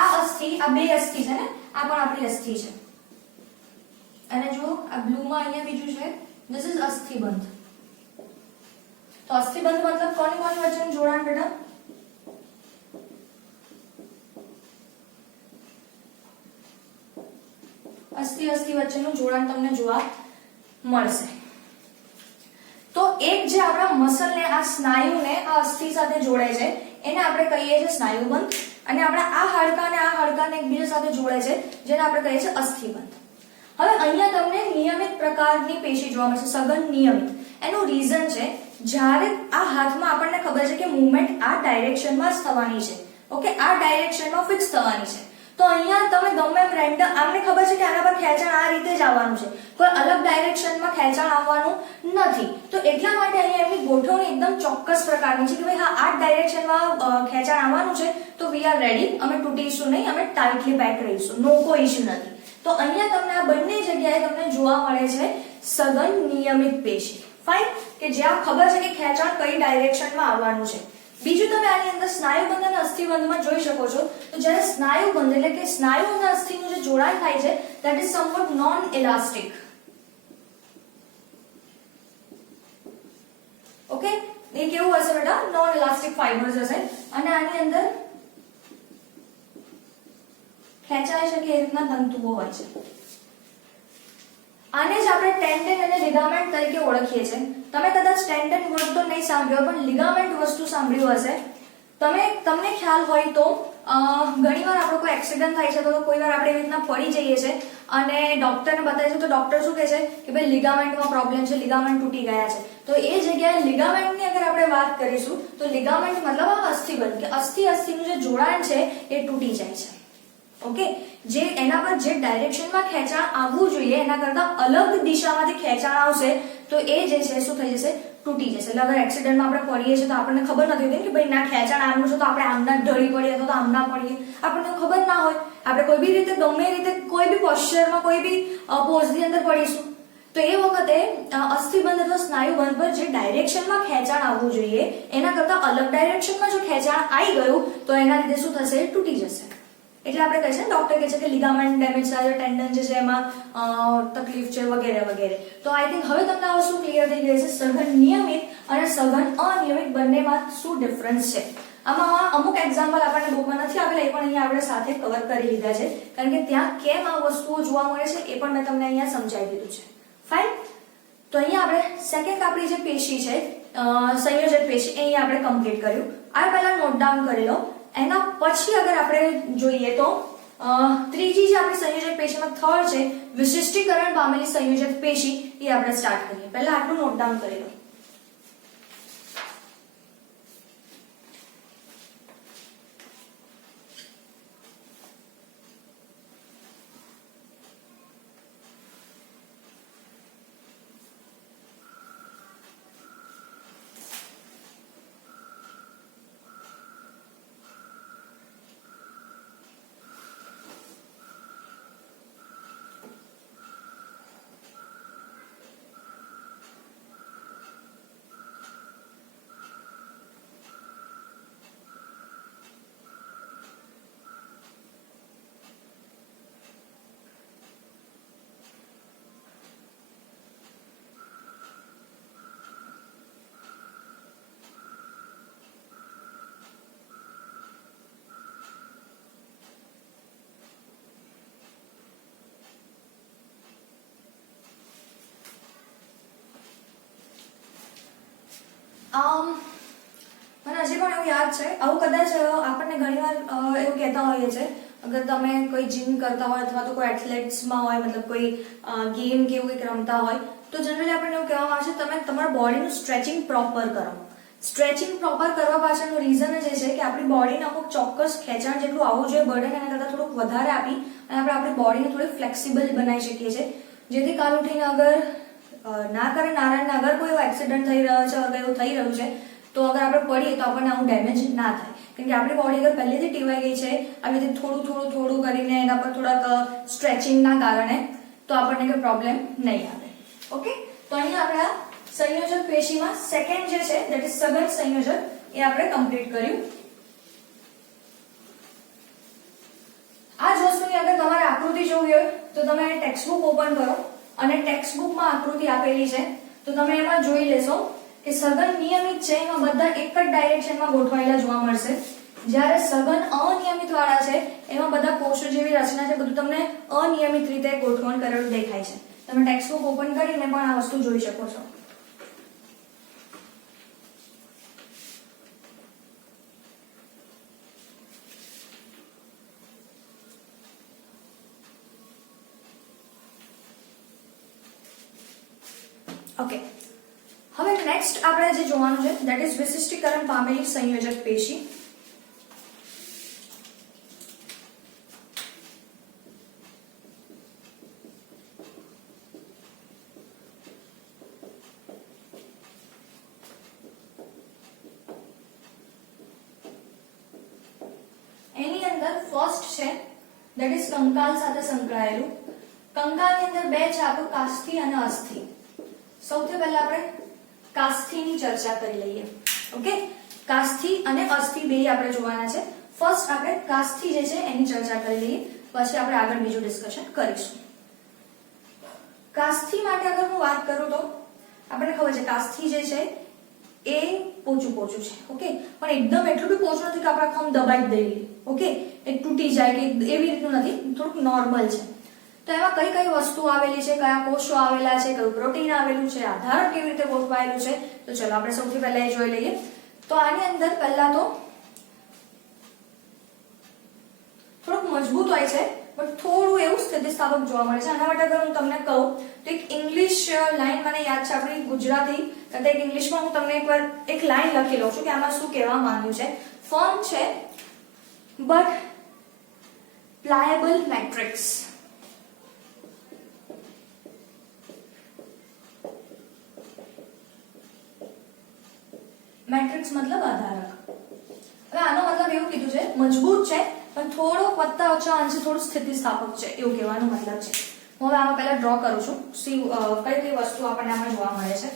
આ અસ્થિ, આ બે અસ્થિ છે ને, આ પણ આપણી અસ્થિ છે. અને જો આ બ્લુમાં અહીંયા બીજું છે, ધીસ ઇઝ અસ્થિબંધ. તો અસ્થિબંધ મતલબ કોની કોની વચ્ચેનું જોડાણ બેટા? અસ્થિ વચ્ચેનું જોડાણ તમને જોવા મળશે. તો એક જે આપણા મસલને, આ સ્નાયુને આ અસ્થિ સાથે જોડે છે એને આપણે કહીએ છીએ સ્નાયુબંધ, અને આપણા આ હાડકાને એકબીજા સાથે જોડે છે જેને આપણે કહીએ છીએ અસ્થિબંધ. હવે અહીંયા તમને નિયમિત પ્રકારની પેશી જોવા મળશે, સઘન નિયમિત. એનું રીઝન છે, જ્યારે આ હાથમાં આપણને ખબર છે કે મૂવમેન્ટ આ ડાયરેક્શનમાં જ થવાની છે. ઓકે, આ ડાયરેક્શનમાં ફિક્સ થવાની છે. તો અહીંયા તમે ગમે એમ રેન્ડમ, આમને ખબર છે કે આના પર ખેંચાણ આ રીતે જ આવવાનું છે, કોઈ અલગ ડાયરેક્શનમાં ખેંચાણ આવવાનું નથી. તો એટલા માટે અહીંયા એમની ગોઠવણી એકદમ ચોક્કસ પ્રકારની છે કે ભાઈ હા, આ ડાયરેક્શનમાં ખેંચાણ આવવાનું છે તો વી આર રેડી, અમે તૂટીશું નહીં, અમે ટાઈટલી પેક રહીશું, નો કોઈ ઇશ્યુ નથી. તો અહીંયા તમને આ બંને જગ્યાએ તમને જોવા મળે છે સઘન નિયમિત પેશી. ફાઇન, કે જ્યાં ખબર છે કે ખેંચાણ કઈ ડાયરેક્શનમાં આવવાનું છે. બીજું તમે આની અંદર સ્નાયુબંધ અને અસ્થિબંધમાં જોઈ શકો છો. તો જ્યારે સ્નાયુબંધ એટલે કે સ્નાયુ અને અસ્થિનું જે જોડાણ થાય છે, that is somewhat non elastic. Okay, એ કેવું હશે બેટા? નોન ઇલાસ્ટિક ફાઇબર્સ હશે, અને આની અંદર ખેંચાઈ શકે એ રીતના તંતુઓ હોય છે. આને જ આપણે ટેન્ડન અને લિગામેન્ટ તરીકે ઓળખીએ છીએ. તમે કદાચ ટેન્ડન વર્ડ તો નહીં સાંભળ્યો, પણ લિગામેન્ટ વસ્તુ સાંભળ્યું હશે. તમને ખ્યાલ હોય તો ઘણીવાર આપણો કોઈ એક્સિડન્ટ થાય છે તો કોઈ વાર આપણે એવી રીતના પડી જઈએ છીએ અને ડોક્ટરને બતાવીએ છીએ તો ડોક્ટર શું કહે છે કે ભાઈ લિગામેન્ટમાં પ્રોબ્લેમ છે, લિગામેન્ટ તૂટી ગયા છે. તો એ જગ્યાએ લિગામેન્ટની અગર આપણે વાત કરીશું તો લિગામેન્ટ મતલબ આ અસ્થિબંધ, કે અસ્થિનું જે જોડાણ છે એ તૂટી જાય છે. ઓકે, જે એના પર જે ડાયરેક્શનમાં ખેંચાણ આવવું જોઈએ એના કરતા અલગ દિશામાંથી ખેંચાણ આવશે તો એ જે છે શું થઈ જશે? તૂટી જશે. એટલે અગર એક્સિડન્ટમાં આપણે પડીએ છીએ તો આપણને ખબર નથી હોતી કે ભાઈ ના ખેંચાણ આમનું છે તો આપણે આમના ઢળી પડીએ તો આમના પડીએ, આપણને ખબર ના હોય. આપણે કોઈ બી રીતે, ગમે રીતે, કોઈ બી પોસ્ચરમાં, કોઈ બી પોઝની અંદર પડીશું તો એ વખતે અસ્થિબંધ અથવા સ્નાયુબંધ પર જે ડાયરેક્શનમાં ખેંચાણ આવવું જોઈએ એના કરતા અલગ ડાયરેક્શનમાં જો ખેંચાણ આવી ગયું તો એના લીધે શું થશે? તૂટી જશે. એટલે આપણે કહે છે ને, ડોક્ટર કહે છે કે લિગામેન્ટ ડેમેજ થાય, ટેન્ડન જે છે એમાં તકલીફ છે વગેરે વગેરે. તો આઈ થિંક હવે તમને આ વસ્તુ ક્લિયર થઈ ગઈ છે સઘન નિયમિત અને સઘન અનિયમિત બંનેમાં શું ડિફરન્સ છે. આમાં અમુક એક્ઝામ્પલ આપણને બુકમાં નથી આપેલા, એ પણ અહીંયા આપણે સાથે કવર કરી લીધા છે, કારણ કે ત્યાં કેમ આ વસ્તુઓ જોવા મળે છે એ પણ મેં તમને અહીંયા સમજાવી દીધું છે. ફાઇન, તો અહીંયા આપણે સેકન્ડ આપણી જે પેશી છે સંયોજક પેશી, એ અહીંયા આપણે કમ્પ્લીટ કર્યું. આ પહેલા નોટ ડાઉન કરી લો. એના પછી અગર આપણે જોઈએ તો ત્રીજી જે આપણી સંયોજક પેશીમાં થર્ડ છે વિશિષ્ટીકરણ પામેલી સંયોજક પેશી, એ આપણે સ્ટાર્ટ કરીએ. પહેલા આટલું નોટ ડાઉન કરી લો. મને હજી પણ એવું યાદ છે, આવું કદાચ આપણને ઘણીવાર એવું કહેતા હોઈએ છે, અગર તમે કોઈ જીમ કરતા હોય અથવા તો કોઈ એથ્લેટ્સમાં હોય, મતલબ કોઈ ગેમ કે એવું કંઈક રમતા હોય તો જનરલી આપણને એવું કહેવામાં આવે છે તમે તમારા બોડીનું સ્ટ્રેચિંગ પ્રોપર કરો. સ્ટ્રેચિંગ પ્રોપર કરવા પાછળનું રીઝન જ એ છે કે આપણી બોડીને અમુક ચોક્કસ ખેંચાણ જેટલું આવવું જોઈએ બર્ડન એના કરતાં થોડુંક વધારે આપી અને આપણે આપણી બોડીને થોડી ફ્લેક્સિબલ બનાવી શકીએ છીએ, જેથી કાલ ઉઠીને અગર ના કરે નારાયણ અગર કોઈ એવો એક્સિડન્ટ થઈ રહ્યો છે અગર એવું થઈ રહ્યું છે તો અગર આપણે પડીએ તો આપણને આવું ડેમેજ ના થાય, કેમ કે આપણી બોડી અગર પહેલેથી ટીવાઈ ગઈ છે આવી રીતે થોડું કરીને એના પર થોડાક સ્ટ્રેચિંગના કારણે તો આપણને કોઈ પ્રોબ્લેમ નહીં આવે. ઓકે, તો અહીંયા આપણે આ સંયોજક પેશીમાં સેકન્ડ જે છે ધેટ ઇઝ સઘન સંયોજક એ આપણે કમ્પ્લીટ કર્યું. આ જ વસ્તુની અગર તમારે આકૃતિ જોવી હોય તો તમે ટેક્સ્ટબુક ઓપન કરો અને ટેક્સ્ટબુકમાં આકૃતિ આપેલી છે તો તમે એમાં જોઈ લેશો કે સઘન નિયમિત છે એમાં બધા એક જ ડાયરેક્શનમાં ગોઠવાયેલા જોવા મળશે, જ્યારે સઘન અનિયમિત વાળા છે એમાં બધા કોષો જેવી રચના છે બધું તમને અનિયમિત રીતે ગોઠવણ કરેલું દેખાય છે. તમે ટેક્સ્ટબુક ઓપન કરીને પણ આ વસ્તુ જોઈ શકો છો. ઓકે, હવે નેક્સ્ટ આપણે જે જોવાનું છે ધેટ ઇઝ વિશિષ્ટીકરણ પામેલી સંયોજક પેશી. એની અંદર ફર્સ્ટ છે ધેટ ઇઝ કંકાલ સાથે સંકળાયેલું. કંકાલની અંદર બે છે આપણું કાસ્થિ અને અસ્થિ. સૌથી પહેલા આપણે કાસ્થિની ચર્ચા કરી લઈએ. ઓકે, કાસ્થિ અને અસ્થિ બે આપણે જોવાના છે. ફર્સ્ટ આપણે કાસ્થિ જે છે એની ચર્ચા કરી લઈએ, પછી આપણે આગળ બીજું ડિસ્કશન કરીશું. કાસ્થિ માટે અગર હું વાત કરું તો આપણને ખબર છે કાસ્થિ જે છે એ પોચું છે. ઓકે, પણ એકદમ એટલું બી પોચું નથી કે આપણે આમ દબાઈ જ દઈએ. ઓકે, એ તૂટી જાય કે એવી રીતનું નથી, થોડુંક નોર્મલ છે. તો એમાં કઈ કઈ વસ્તુ આવેલી છે, કયા કોષો આવેલા છે, કયું પ્રોટીન આવેલું છે, આધારક કેવી રીતે ગોઠવાયેલું છે, તો ચલો આપણે સૌથી પહેલા એ જોઈ લઈએ. તો આની અંદર પહેલા તો થોડુંક મજબૂત હોય છે પણ થોડું એવું સ્થિતિસ્થાપક જોવા મળે છે. આના માટે અગર હું તમને કહું તો એક ઇંગ્લિશ લાઈન મને યાદ છે, આપણી ગુજરાતી કરતા એક ઇંગ્લિશમાં હું તમને એકવાર એક લાઈન લખી લઉં છું કે આમાં શું કહેવા માંગ્યું છે. ફર્મ છે બટ પ્લાયેબલ મેટ્રિક્સ. મેટ્રિક્સ મતલબ આધારક. હવે આનો મતલબ એવું કીધું છે મજબૂત છે પણ થોડોક વત્તા ઓછા અંશે થોડું સ્થિતિસ્થાપક છે એવું કહેવાનો મતલબ છે. હું હવે આમાં પહેલા ડ્રો કરું છું, સી કઈ કઈ વસ્તુ આપણને આમાં જોવા મળે છે.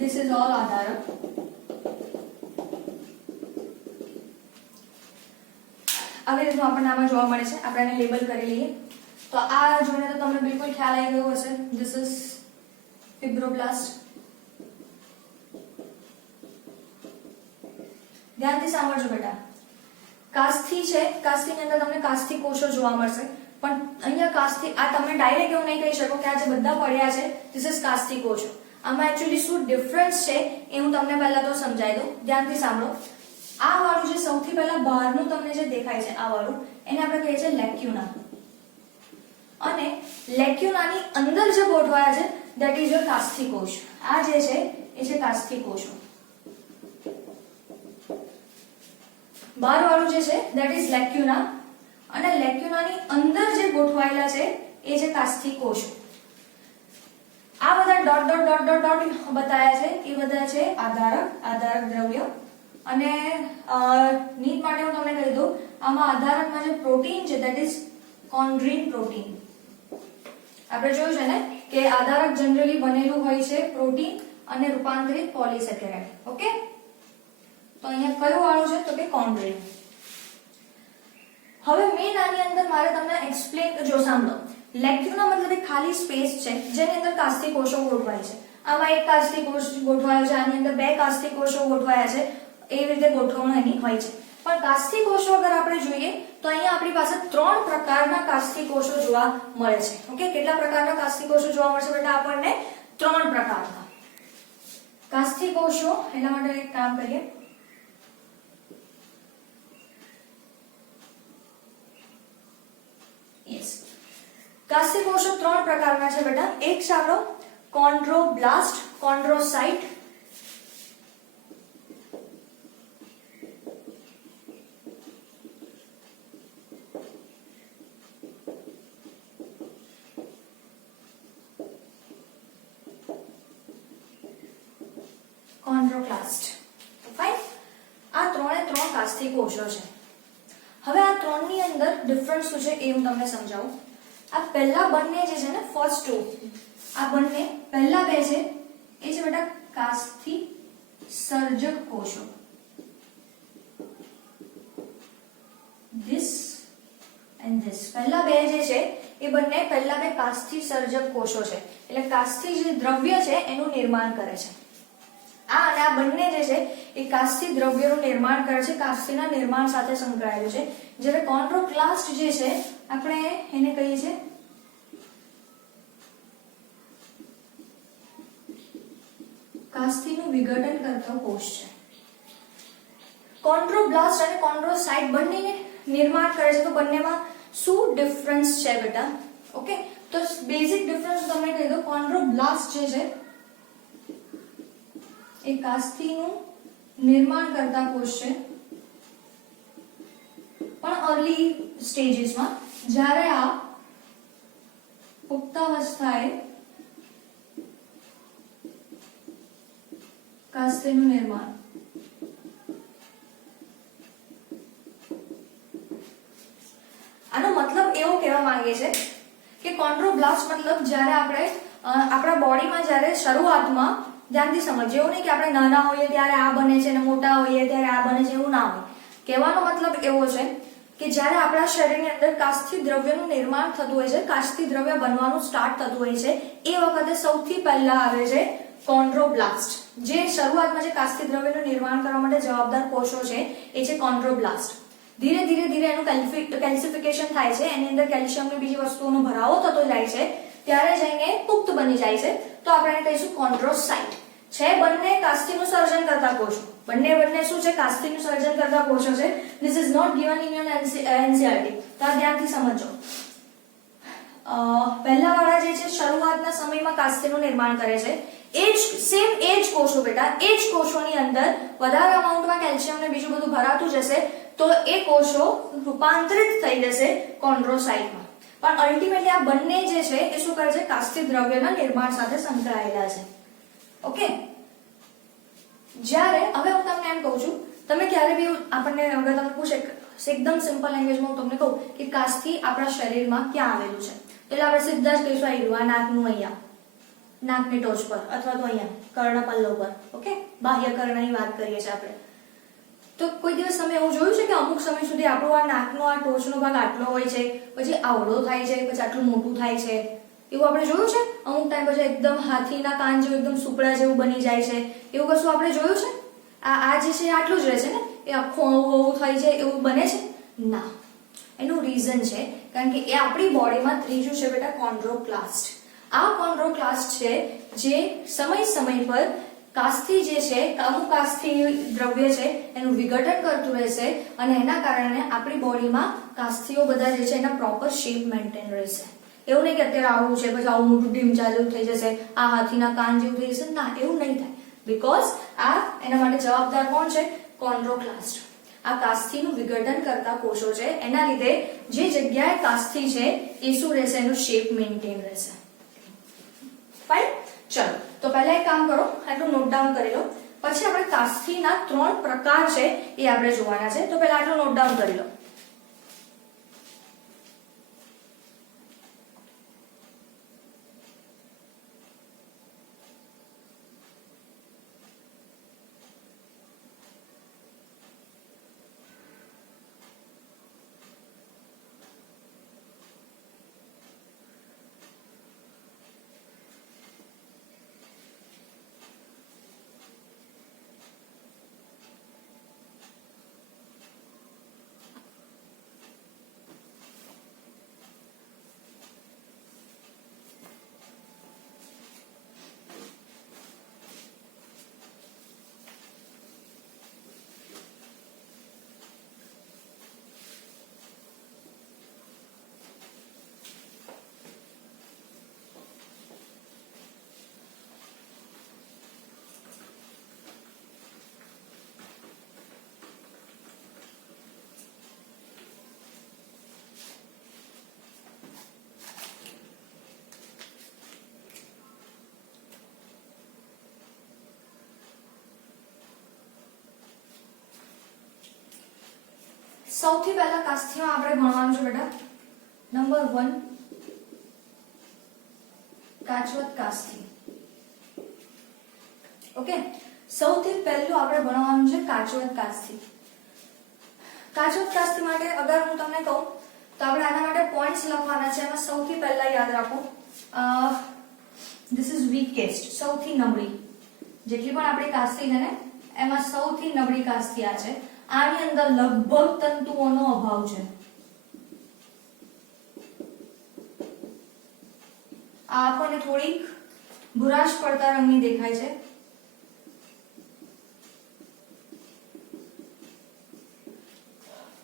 This is all આધારક. આવી રીતનું આપણને આમાં જોવા મળે છે. આપણે એને લેબલ કરી લઈએ. તો આ જોઈને તો તમને બિલકુલ ખ્યાલ આવી ગયો હશે. This is ફિબ્રોબ્લાસ્ટ. ધ્યાનથી સાંભળજો બેટા. કાસ્થિ છે, કાસ્થિની અંદર તમને કાસ્થિ કોષો જોવા મળશે, પણ અહીંયા કાસ્થિ આ તમે ડાયરેક્ટ એવું નહીં કહી શકો કે આ જે બધા પડ્યા છે ધીસ ઇઝ કાસ્થિ કોષો. આમાં એક્ચ્યુઅલી શું ડિફરન્સ છે એ હું તમને પહેલા તો સમજાવી દઉં. ધ્યાનથી સાંભળો. આ વાળું જે સૌથી પહેલા બહારનું તમને જે દેખાય છે આ વાળું એને આપણે કહીએ છીએ લેક્યુના, અને લેક્યુનાની અંદર જે ગોઠવાયા છે ધેટ ઇઝ યોર કાસ્થિ કોષ. આ જે છે એ છે કાસ્થિ કોષો. બહાર વાળું જે છે ધેટ ઇઝ લેક્યુના, અને લેક્યુનાની અંદર જે ગોઠવાયેલા છે એ છે કાસ્થિ કોષો. આ બધા dot dot dot dot dot બતાયા છે એ બધા છે આધારક દ્રવ્ય. અને નીટ માટે હું તમને કહી દઉં, આમાં આધારકમાં જે પ્રોટીન છે ધેટ ઇઝ કોન્ડ્રીન પ્રોટીન. આપણે જોયું છે ને કે આધારક જનરલી બનેલું હોય છે પ્રોટીન અને રૂપાંતરિત પોલિસેકેરાઇડ. ઓકે, તો અહીંયા કયું વાળું છે તો કે કોન્ડ્રિયમ. હવે મેન આની અંદર મારે તમને એક્સપ્લેન જો સાંભળો. લેક્યુના મતલબ એક ખાલી સ્પેસ છે જેની અંદર કાસ્થી કોષો ગોઠવાય છે. આમાં એક કાસ્થી કોષ ગોઠવાયો છે, આની અંદર બે કાસ્થી કોષો ગોઠવાયા છે, એવી રીતે ગોઠવણ એની હોય છે. પણ કાસ્થી કોષો અગર આપણે જોઈએ તો અહીંયા આપણી પાસે 3 પ્રકારના કાસ્થી કોષો જોવા મળે છે. ઓકે, કેટલા પ્રકારના કાસ્થી કોષો જોવા મળશે બેટા આપણને? 3 પ્રકારના કાસ્થી કોષો. એના માટે એક કામ કરીએ. યસ, કાસ્થી કોષો 3 પ્રકારના છે બેટા. એક છે આપણો કોન્ડ્રોબ્લાસ્ટ, કોન્ડ્રોસાઇટ. કોન્ડ્રોપ્લાસ્ટ. ફાઇન. આ 3 કાસ્થી કોષો છે. હવે આ 3 ની અંદર ડિફરન્સ શું છે એ હું તમને સમજાવું. આ પહેલા બંને જે છે ને ફર્સ્ટ ટુ, આ બંને પહેલા બે છે એ છે બેટા કાસ્થી સર્જક કોષો. This and this. પહેલા બે જે છે એ બંને પહેલા બે કાસ્થી સર્જક કોષો છે. એટલે કાસ્થી જે દ્રવ્ય છે એનું નિર્માણ કરે છે. આ અને આ બંને જે છે એ કાસ્થી દ્રવ્યનું નિર્માણ કરે છે, કાસ્થીના નિર્માણ સાથે સંકળાયેલું છે. જ્યારે કોન્ડ્રોક્લાસ્ટ જે છે આપણે એને કહીએ છીએ કાસ્થીનું વિઘટન કરતો કોષ છે. કોન્ડ્રોબ્લાસ્ટ અને કોન્ડ્રોસાઇટ બંનેને નિર્માણ કરે છે. તો બંનેમાં શું ડિફરન્સ છે બેટા? ઓકે, તો બેઝિક ડિફરન્સ તમને કહી દઉં. કોન્ડ્રોબ્લાસ્ટ જે છે એ કાસ્થીનું નિર્માણ કરતા કોષ છે, પણ અર્લી સ્ટેજીસમાં. જ્યારે આ પુખ્તાવસ્થાએ કાસ્થીનું નિર્માણ. આનો મતલબ એવો કહેવા માંગે છે કે કોન્ડ્રોબ્લાસ્ટ મતલબ જ્યારે આપણે આપણા બોડીમાં જ્યારે શરૂઆતમાં, ધ્યાનથી સમજ, એવું નહીં કે આપણે નાના હોઈએ ત્યારે આ બને છે અને મોટા હોઈએ ત્યારે આ બને છે, એવું ના હોય. કહેવાનો મતલબ એવો છે કે જ્યારે આપણા શરીરની અંદર કાસ્થી દ્રવ્યનું નિર્માણ થતું હોય છે, કાસ્થી દ્રવ્ય બનવાનું સ્ટાર્ટ થતું હોય છે, એ વખતે સૌથી પહેલા આવે છે કોન્ડ્રોબ્લાસ્ટ. જે શરૂઆતમાં જે કાસ્થી દ્રવ્યનું નિર્માણ કરવા માટે જવાબદાર કોષો છે એ છે કોન્ડ્રોબ્લાસ્ટ. ધીરે ધીરે ધીરે એનું કેલ્સિફિકેશન થાય છે, એની અંદર કેલ્શિયમની બીજી વસ્તુઓનો ભરાવો થતો જાય છે, ત્યારે જઈને પુખ્ત બની જાય છે. તો આપણે એને કહીશું કોન્ડ્રોસાઇટ. છે બંને કાસ્થીનું સર્જન કરતા કોષો. બંને શું છે? કાસ્થીનું સર્જન કરતા કોષો છે. This is not given in your NCERT. તો આ ધ્યાનથી સમજો. પહેલા વાળા જે છે શરૂઆતના સમયમાં કાસ્થીનું નિર્માણ કરે છે. એજ કોષો બેટા, એજ કોષોની અંદર વધારે અમાઉન્ટમાં કેલ્શિયમ ને બીજું બધું ભરાતું જશે તો એ કોષો રૂપાંતરિત થઈ જશે કોન્ડ્રોસાઇટમાં. પણ અલ્ટિમેટલી આ બંને જે છે એ શું કરે છે? કાસ્થી દ્રવ્યના નિર્માણ સાથે સંકળાયેલા છે. ઓકે, જ્યારે હવે હું તમને એમ કહું છું, તમે ક્યારે બી આપણને હવે તમે પૂછે એકદમ સિમ્પલ લેંગ્વેજમાં હું તમને કહું કે કાસ્થી આપણા શરીરમાં ક્યાં આવેલું છે, એટલે આપણે સીધા જ કહીશું આવી રહ્યું આ નાકનું અહીંયા, નાકની ટોચ પર, અથવા તો અહીંયા કર્ણપલ્લવ પર. ઓકે, બાહ્ય કર્ણની વાત કરીએ છીએ આપણે. તો કોઈ દિવસ તમે એવું જોયું છે કે અમુક સમય સુધી આપણું આ નાકનો આ ટોચનો ભાગ આટલો હોય છે, પછી આવડો થાય છે, પછી આટલું મોટું થાય છે, એવું આપણે જોયું છે? અમુક ટાઈમ પછી એકદમ હાથીના કાન જેવું એકદમ સુપડા જેવું બની જાય છે, એવું કશું આપણે જોયું છે? આ જે છે આટલું જ રહે છે ને, એ આખું આવું થાય છે એવું બને છે ના. એનું રીઝન છે કારણ કે એ આપણી બોડીમાં ત્રીજું છે બેટા કોન્ડ્રોક્લાસ્ટ. આ કોન્ડ્રોક્લાસ્ટ છે જે સમય પર કાસ્થી જે છે, અમુક કાસ્થી દ્રવ્ય છે એનું વિઘટન કરતું રહેશે અને એના કારણે આપણી બોડીમાં કાસ્થીઓ બધા જે છે એના પ્રોપર શેપ મેન્ટેન રહેશે. એવું નહીં કે અત્યારે આવું છે પછી આવું મોટું ઢીમચા જેવું થઈ જશે, આ હાથીના કાન જેવું થઈ જશે, ના, એવું નહીં થાય. બીકોઝ આ એના માટે જવાબદાર કોણ છે? કોન્ડ્રોક્લાસ્ટ. આ કાસ્થીનું વિઘટન કરતા કોષો છે, એના લીધે જે જગ્યાએ કાસ્થી છે એ શું રહેશે? એનું શેપ મેન્ટેન રહેશે. ફાઇન, ચલો તો પહેલા એક કામ કરો, આટલું નોટ ડાઉન કરી લો. પછી આપણે કાસ્થીના 3 પ્રકાર છે એ આપણે જોવાના છે. તો પહેલા આટલું નોટ ડાઉન કરી લો. સૌથી પહેલા કાસ્થીમાં આપણે ભણવાનું છે બેટા નંબર 1 કાચવત કાસ્થી. ઓકે, સૌથી પહેલું આપણે ભણવાનું છે કાચવત કાસ્થી. કાચવત કાસ્થી માટે અગર હું તમને કહું તો આપણે આના માટે પોઈન્ટ્સ લખવાના છે. એમાં સૌથી પહેલા યાદ રાખો ધીસ ઇઝ વીકેસ્ટ, સૌથી નબળી. જેટલી પણ આપણી કાસ્થી છે ને એમાં સૌથી નબળી કાસ્થી આ છે. આની અંદર લગભગ તંતુઓનો અભાવ છે. આ આપણને થોડીક ભૂરાશ પડતા રંગની દેખાય છે.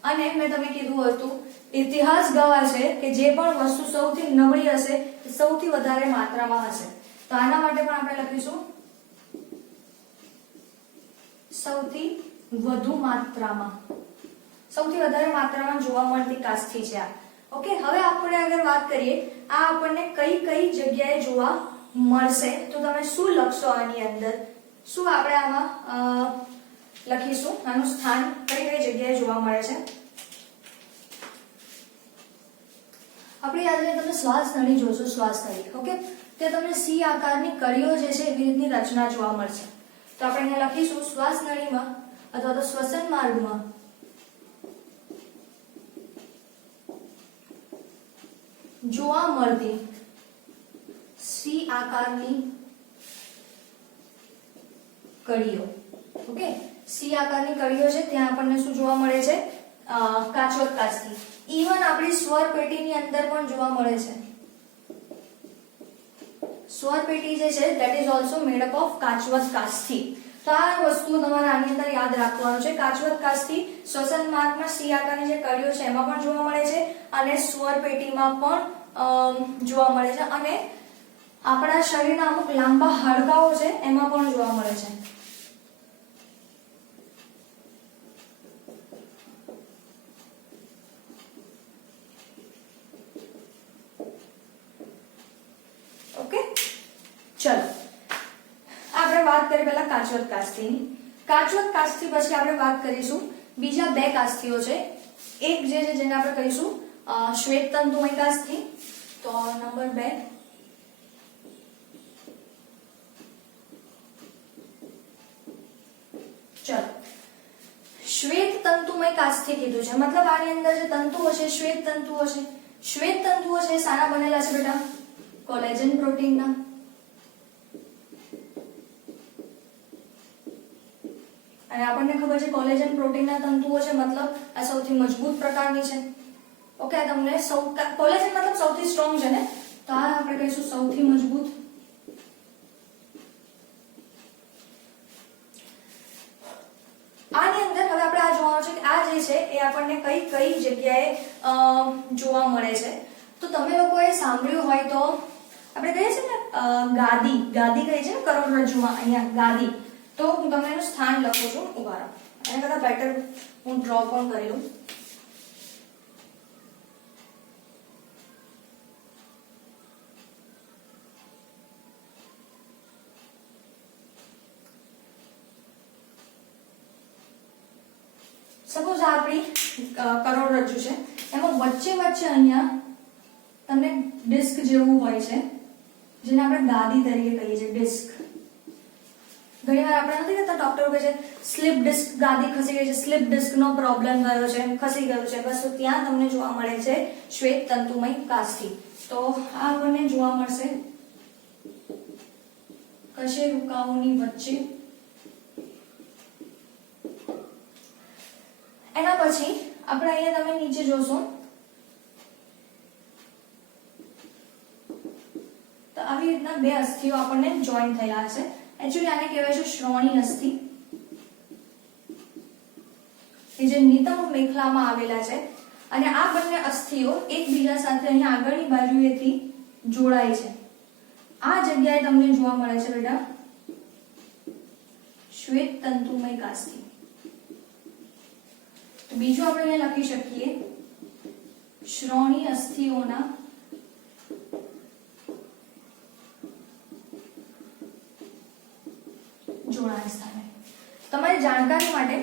અને મેં તમને કીધું હતું ઇતિહાસ ગવાહ છે કે જે પણ વસ્તુ સૌથી નબળી હશે તે સૌથી વધારે માત્રામાં હશે. તો આના માટે પણ આપણે લખીશું સૌથી વધુ માત્રામાં, સૌથી વધારે માત્રામાં જોવા મળતી કાસ્થી છે આ. ઓકે, હવે આપણે આગળ વાત કરીએ આ આપણને કઈ કઈ જગ્યાએ જોવા મળશે. તો તમે શું લખશો આની અંદર, શું આપણે આમાં લખીશું આનું સ્થાન કઈ કઈ જગ્યાએ જોવા મળે છે. આપણે યાદ રહે તમે શ્વાસ નળી જોશો, શ્વાસ નળી. ઓકે, તે તમને સી આકારની કળીઓ જે છે એવી રીતની રચના જોવા મળશે. તો આપણે અહીંયા લખીશું શ્વાસ નળીમાં અથવા તો શ્વસન માર્ગમાં જોવા મળતી સી આકારની કળીઓ. ઓકે, સી આકારની કળીઓ છે ત્યાં આપણને શું જોવા મળે છે કાચવત કાસ્થી. ઇવન આપણી સ્વર પેટીની અંદર પણ જોવા મળે છે. સ્વર પેટી જે છે that is also made up of કાચવત કાસ્થી. તો આ વસ્તુ તમારે આની અંદર યાદ રાખવાનું છે. કાચવત કાસ્થી શ્વસન માર્ગમાં સી આકારની જે કળીઓ છે એમાં પણ જોવા મળે છે અને સ્વર પેટીમાં પણ જોવા મળે છે અને આપણા શરીરના અમુક લાંબા હાડકાઓ છે એમાં પણ જોવા મળે છે. ઓકે, ચલો આપણે વાત કરીએ પહેલા કાચવત કાસ્થીની. કાચવત કાસ્થી પછી આપણે વાત કરીશું બીજા બે કાસ્થીઓ છે. એક જે છે જેને આપણે કહીશું શ્વેત તંતુમય કાસ્થી. તો નંબર 2 ચલો શ્વેત તંતુમય કાસ્થી કીધું છે મતલબ આની અંદર જે તંતુઓ છે શ્વેત તંતુઓ છે. શ્વેત તંતુઓ છે સાના બનેલા છે બેટા કોલેજન પ્રોટીનના. અને આપણને ખબર છે કોલેજન પ્રોટીનના તંતુઓ છે મતલબ આ સૌથી મજબૂત પ્રકારની છે. ઓકે, તમને કોલેજન મતલબ સૌથી સ્ટ્રોંગ છે ને, તો આ આપણે કહીશું સૌથી મજબૂત. આની અંદર હવે આપણે આ જોવાનું છે કે આ જે છે એ આપણને કઈ કઈ જગ્યાએ જોવા મળે છે. તો તમે લોકોએ સાંભળ્યું હોય તો આપણે કહીએ છીએ ને ગાદી, ગાદી કહીએ છીએ ને કરોડરજ્જુમાં અહીંયા ગાદી. તો હું તમને એનું સ્થાન લખું છું, ઉભા રહો. એના કરતા બેટર હું ડ્રો પણ કરી લઉં. સપોઝ આ આપણી કરોડરજ્જુ છે, એમાં વચ્ચે વચ્ચે અહીંયા તમને ડિસ્ક જેવું હોય છે જેને આપણે ગાદી તરીકે કહીએ છીએ. ડિસ્ક ઘણીવાર આપણે નથી કહેતા ડોક્ટરો કહે છે સ્લીપ ડિસ્ક ગાદી ખસી ગઈ છે, સ્લીપ ડિસ્કનો પ્રોબ્લેમ થયો છે, ખસી ગયું છે, બસ ત્યાં તમને જોવા મળે છે શ્વેત તંતુમય કાસ્થી. તો આ આપણને જોવા મળશે કશેરુકાઓની વચ્ચે. એના પછી આપણે અહીંયા તમે નીચે જોશો તો આવી રીતના બે અસ્થિઓ આપણને જોઈન થયેલા છે. એકચ્યુઅલી આને કહેવાય છે શ્રોણી અસ્થિ, કે જે નિતંબ મેખલામાં આવેલા છે અને આ બંને અસ્થિઓ એકબીજા સાથે અહીંયા આગળની બાજુએથી જોડાય છે. આ જગ્યાએ તમને જોવા મળે છે બેટા શ્વેત તંતુમય કાસ્થી. તો બીજું આપણે અહીંયા લખી શકીએ શ્રોણી અસ્થિઓના જોડાણ સ્થાને. તમારી જાણકારી માટે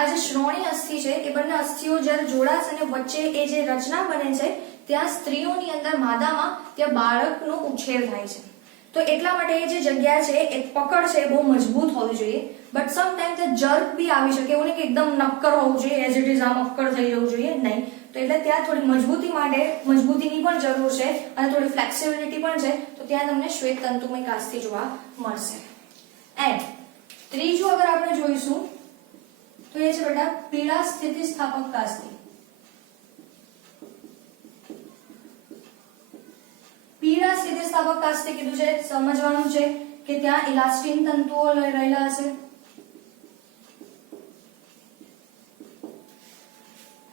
આ જે શ્રોણી અસ્થિ છે એ બંને અસ્થિઓ જ્યારે જોડાશે અને વચ્ચે એ જે રચના બને છે ત્યાં સ્ત્રીઓની અંદર માદામાં ત્યાં બાળકનો ઉછેર થાય છે. તો એટલા માટે એ જે જગ્યા છે એ પકડ છે એ બહુ મજબૂત હોવી જોઈએ. બટ સમટાઈમ તે જર્ક બી આવી શકે, એવું નહીં કે એકદમ નક્કર હોવું જોઈએ, એઝ ઇટ ઇઝ આમ અક્કડ થઈ જવું જોઈએ, નહીં. તો એટલે ત્યાં થોડી મજબૂતી માટે મજબૂતીની પણ જરૂર છે અને થોડી ફ્લેક્સિબિલિટી પણ છે. તો ત્યાં તમને શ્વેત તંતુમય કાસ્તી જોવા મળશે. એન્ડ ત્રીજું અગર આપણે જોઈશું તો એ છે બેટા પીળા સ્થિતિસ્થાપક કાસ્તી. પીળા સ્થિતિસ્થાપક કાસ્તી કીધું છે, સમજવાનું છે કે ત્યાં ઇલાસ્ટિન તંતુઓ રહેલા હશે.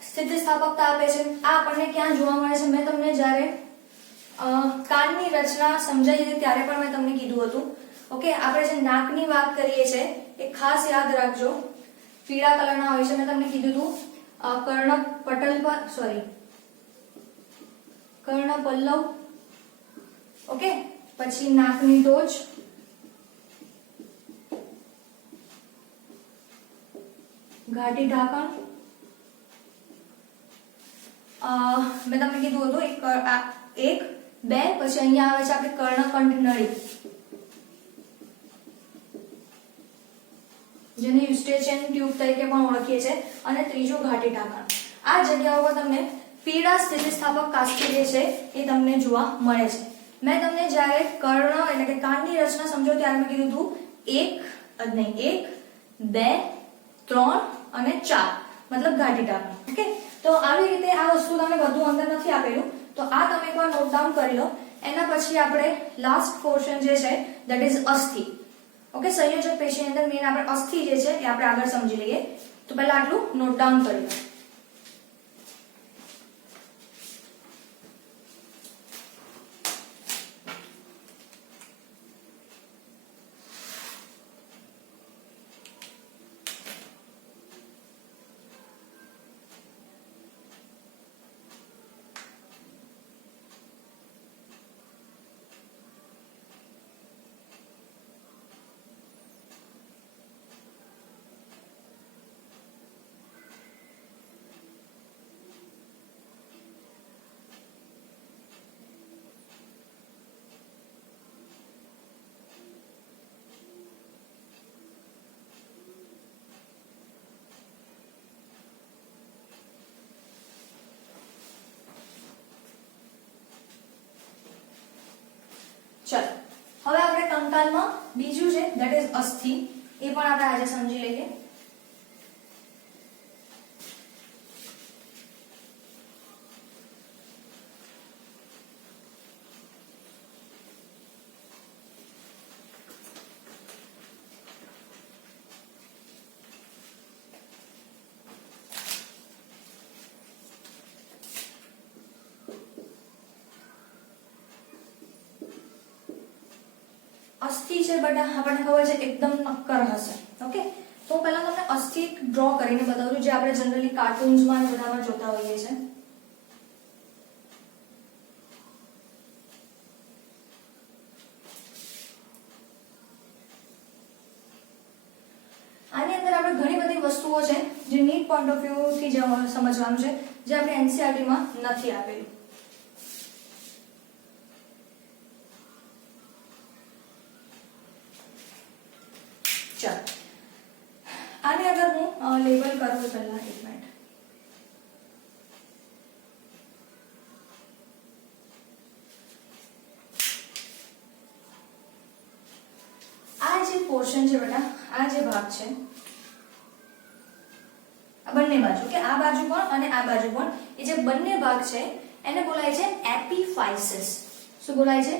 સ્થિતિસ્થાપકતા આપે છે. આ આપણને ક્યાં જોવા મળે છે? મેં તમને જ્યારે કાનની રચના સમજાવી હતી ત્યારે પણ મેં તમને કીધું હતું. ઓકે, આપણે જે નાકની વાત કરીએ છીએ એ ખાસ યાદ રાખજો. પીળા કલરના હોય છે. મેં તમને કીધું હતું કર્ણપટલ પર કર્ણપલ્લવ. ઓકે, પછી નાકની ટોચ, ઘાટી ઢાંકણ. મેં તમને કીધું હતું એક બે, પછી અહીંયા આવે છે આપણે કર્ણકંઠ નળી, જેને યુસ્ટેશિયન ટ્યુબ તરીકે પણ ઓળખીએ છીએ, અને ત્રીજું ઘાટી ઢાંકણ. આ જગ્યાઓ પર તમને પીળા સ્થિતિસ્થાપક કાસ્તી જે છે એ તમને જોવા મળે છે. મેં તમને જ્યારે કર્ણ એટલે કે કાનની રચના સમજો ત્યારે મેં કીધું હતું 1 2 3 અને 4 મતલબ ઘાટી ઢાંકણ. ઓકે, તો આવી રીતે આ વસ્તુ તમને બધું અંદર નથી આપેલું, તો આ તમે એકવાર નોટ ડાઉન કરી લો. એના પછી આપણે લાસ્ટ પોર્શન જે છે ધેટ ઇઝ અસ્થિ. ઓકે, સંયોજક પેશીની અંદર મેઇન આપણે અસ્થિ જે છે એ આપણે આગળ સમજી લઈએ. તો પહેલા આટલું નોટ ડાઉન કરી લો. ચલો, હવે આપણે કંકાલમાં બીજું છે ધેટ ઇઝ અસ્થિ, એ પણ આપણે આજે સમજી લઈએ. અસ્થિ છે બેટા આપણને ખબર છે એકદમ નક્કર હશે. ઓકે, તો પહેલા તમને અસ્થિ ડ્રો કરીને બતાવું છું, જે આપણે જનરલી કાર્ટૂન્સમાં અને બધામાં જોતા હોઈએ છીએ. આની અંદર આપણે ઘણી બધી વસ્તુઓ છે જે નીટ પોઈન્ટ ઓફ વ્યૂ થી સમજવાનું છે, જે આપણે એનસીઈઆરટી માં નથી આપેલું. ચાલો, આને અગર હું લેબલ કરું તો પહેલા એક મિનિટ. આ જે પોર્શન છે બેટા, આ જે ભાગ છે, આ બંને બાજુ કે આ બાજુ પણ અને આ બાજુ પણ, એ જે બંને ભાગ છે એને બોલાય છે એપિફાઇસિસ. શું બોલાય છે?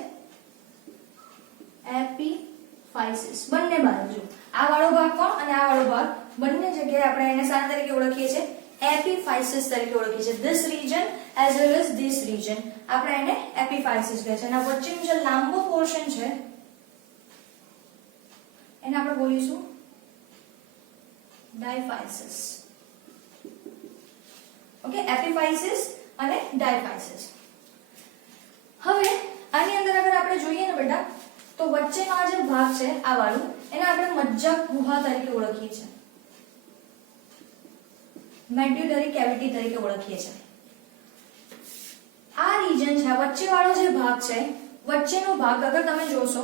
એપિફાઇસિસ. બંને બાજુ આ વાળો ભાગ પણ અને આ વાળો ભાગ બંને જગ્યાએ આપણે એને શાના તરીકે ઓળખીએ છીએ? એપિફાઇસિસ તરીકે ઓળખીએ છીએ. This region as well as this region આપણે એને એપિફાઇસિસ કહે છે. અને વચ્ચેનો જે લાંબો પોર્શન છે એને આપણે બોલીશું ડાયફાઇસિસ. ઓકે, એપિફાઇસિસ અને ડાયફાઇસિસ. હવે આની અંદર અગર આપણે જોઈએ ને બેટા, તો વચ્ચેનો આ જે ભાગ છે આ વાળું, એને આપણે મજ્જા ગુહા તરીકે ઓળખીએ છીએ. મેડ્યુલરી કેવિટી તરીકે ઓળખીએ છીએ. આ રીજન છે, વચ્ચેવાળો જે ભાગ છે, વચ્ચેનો ભાગ અગર તમે જોશો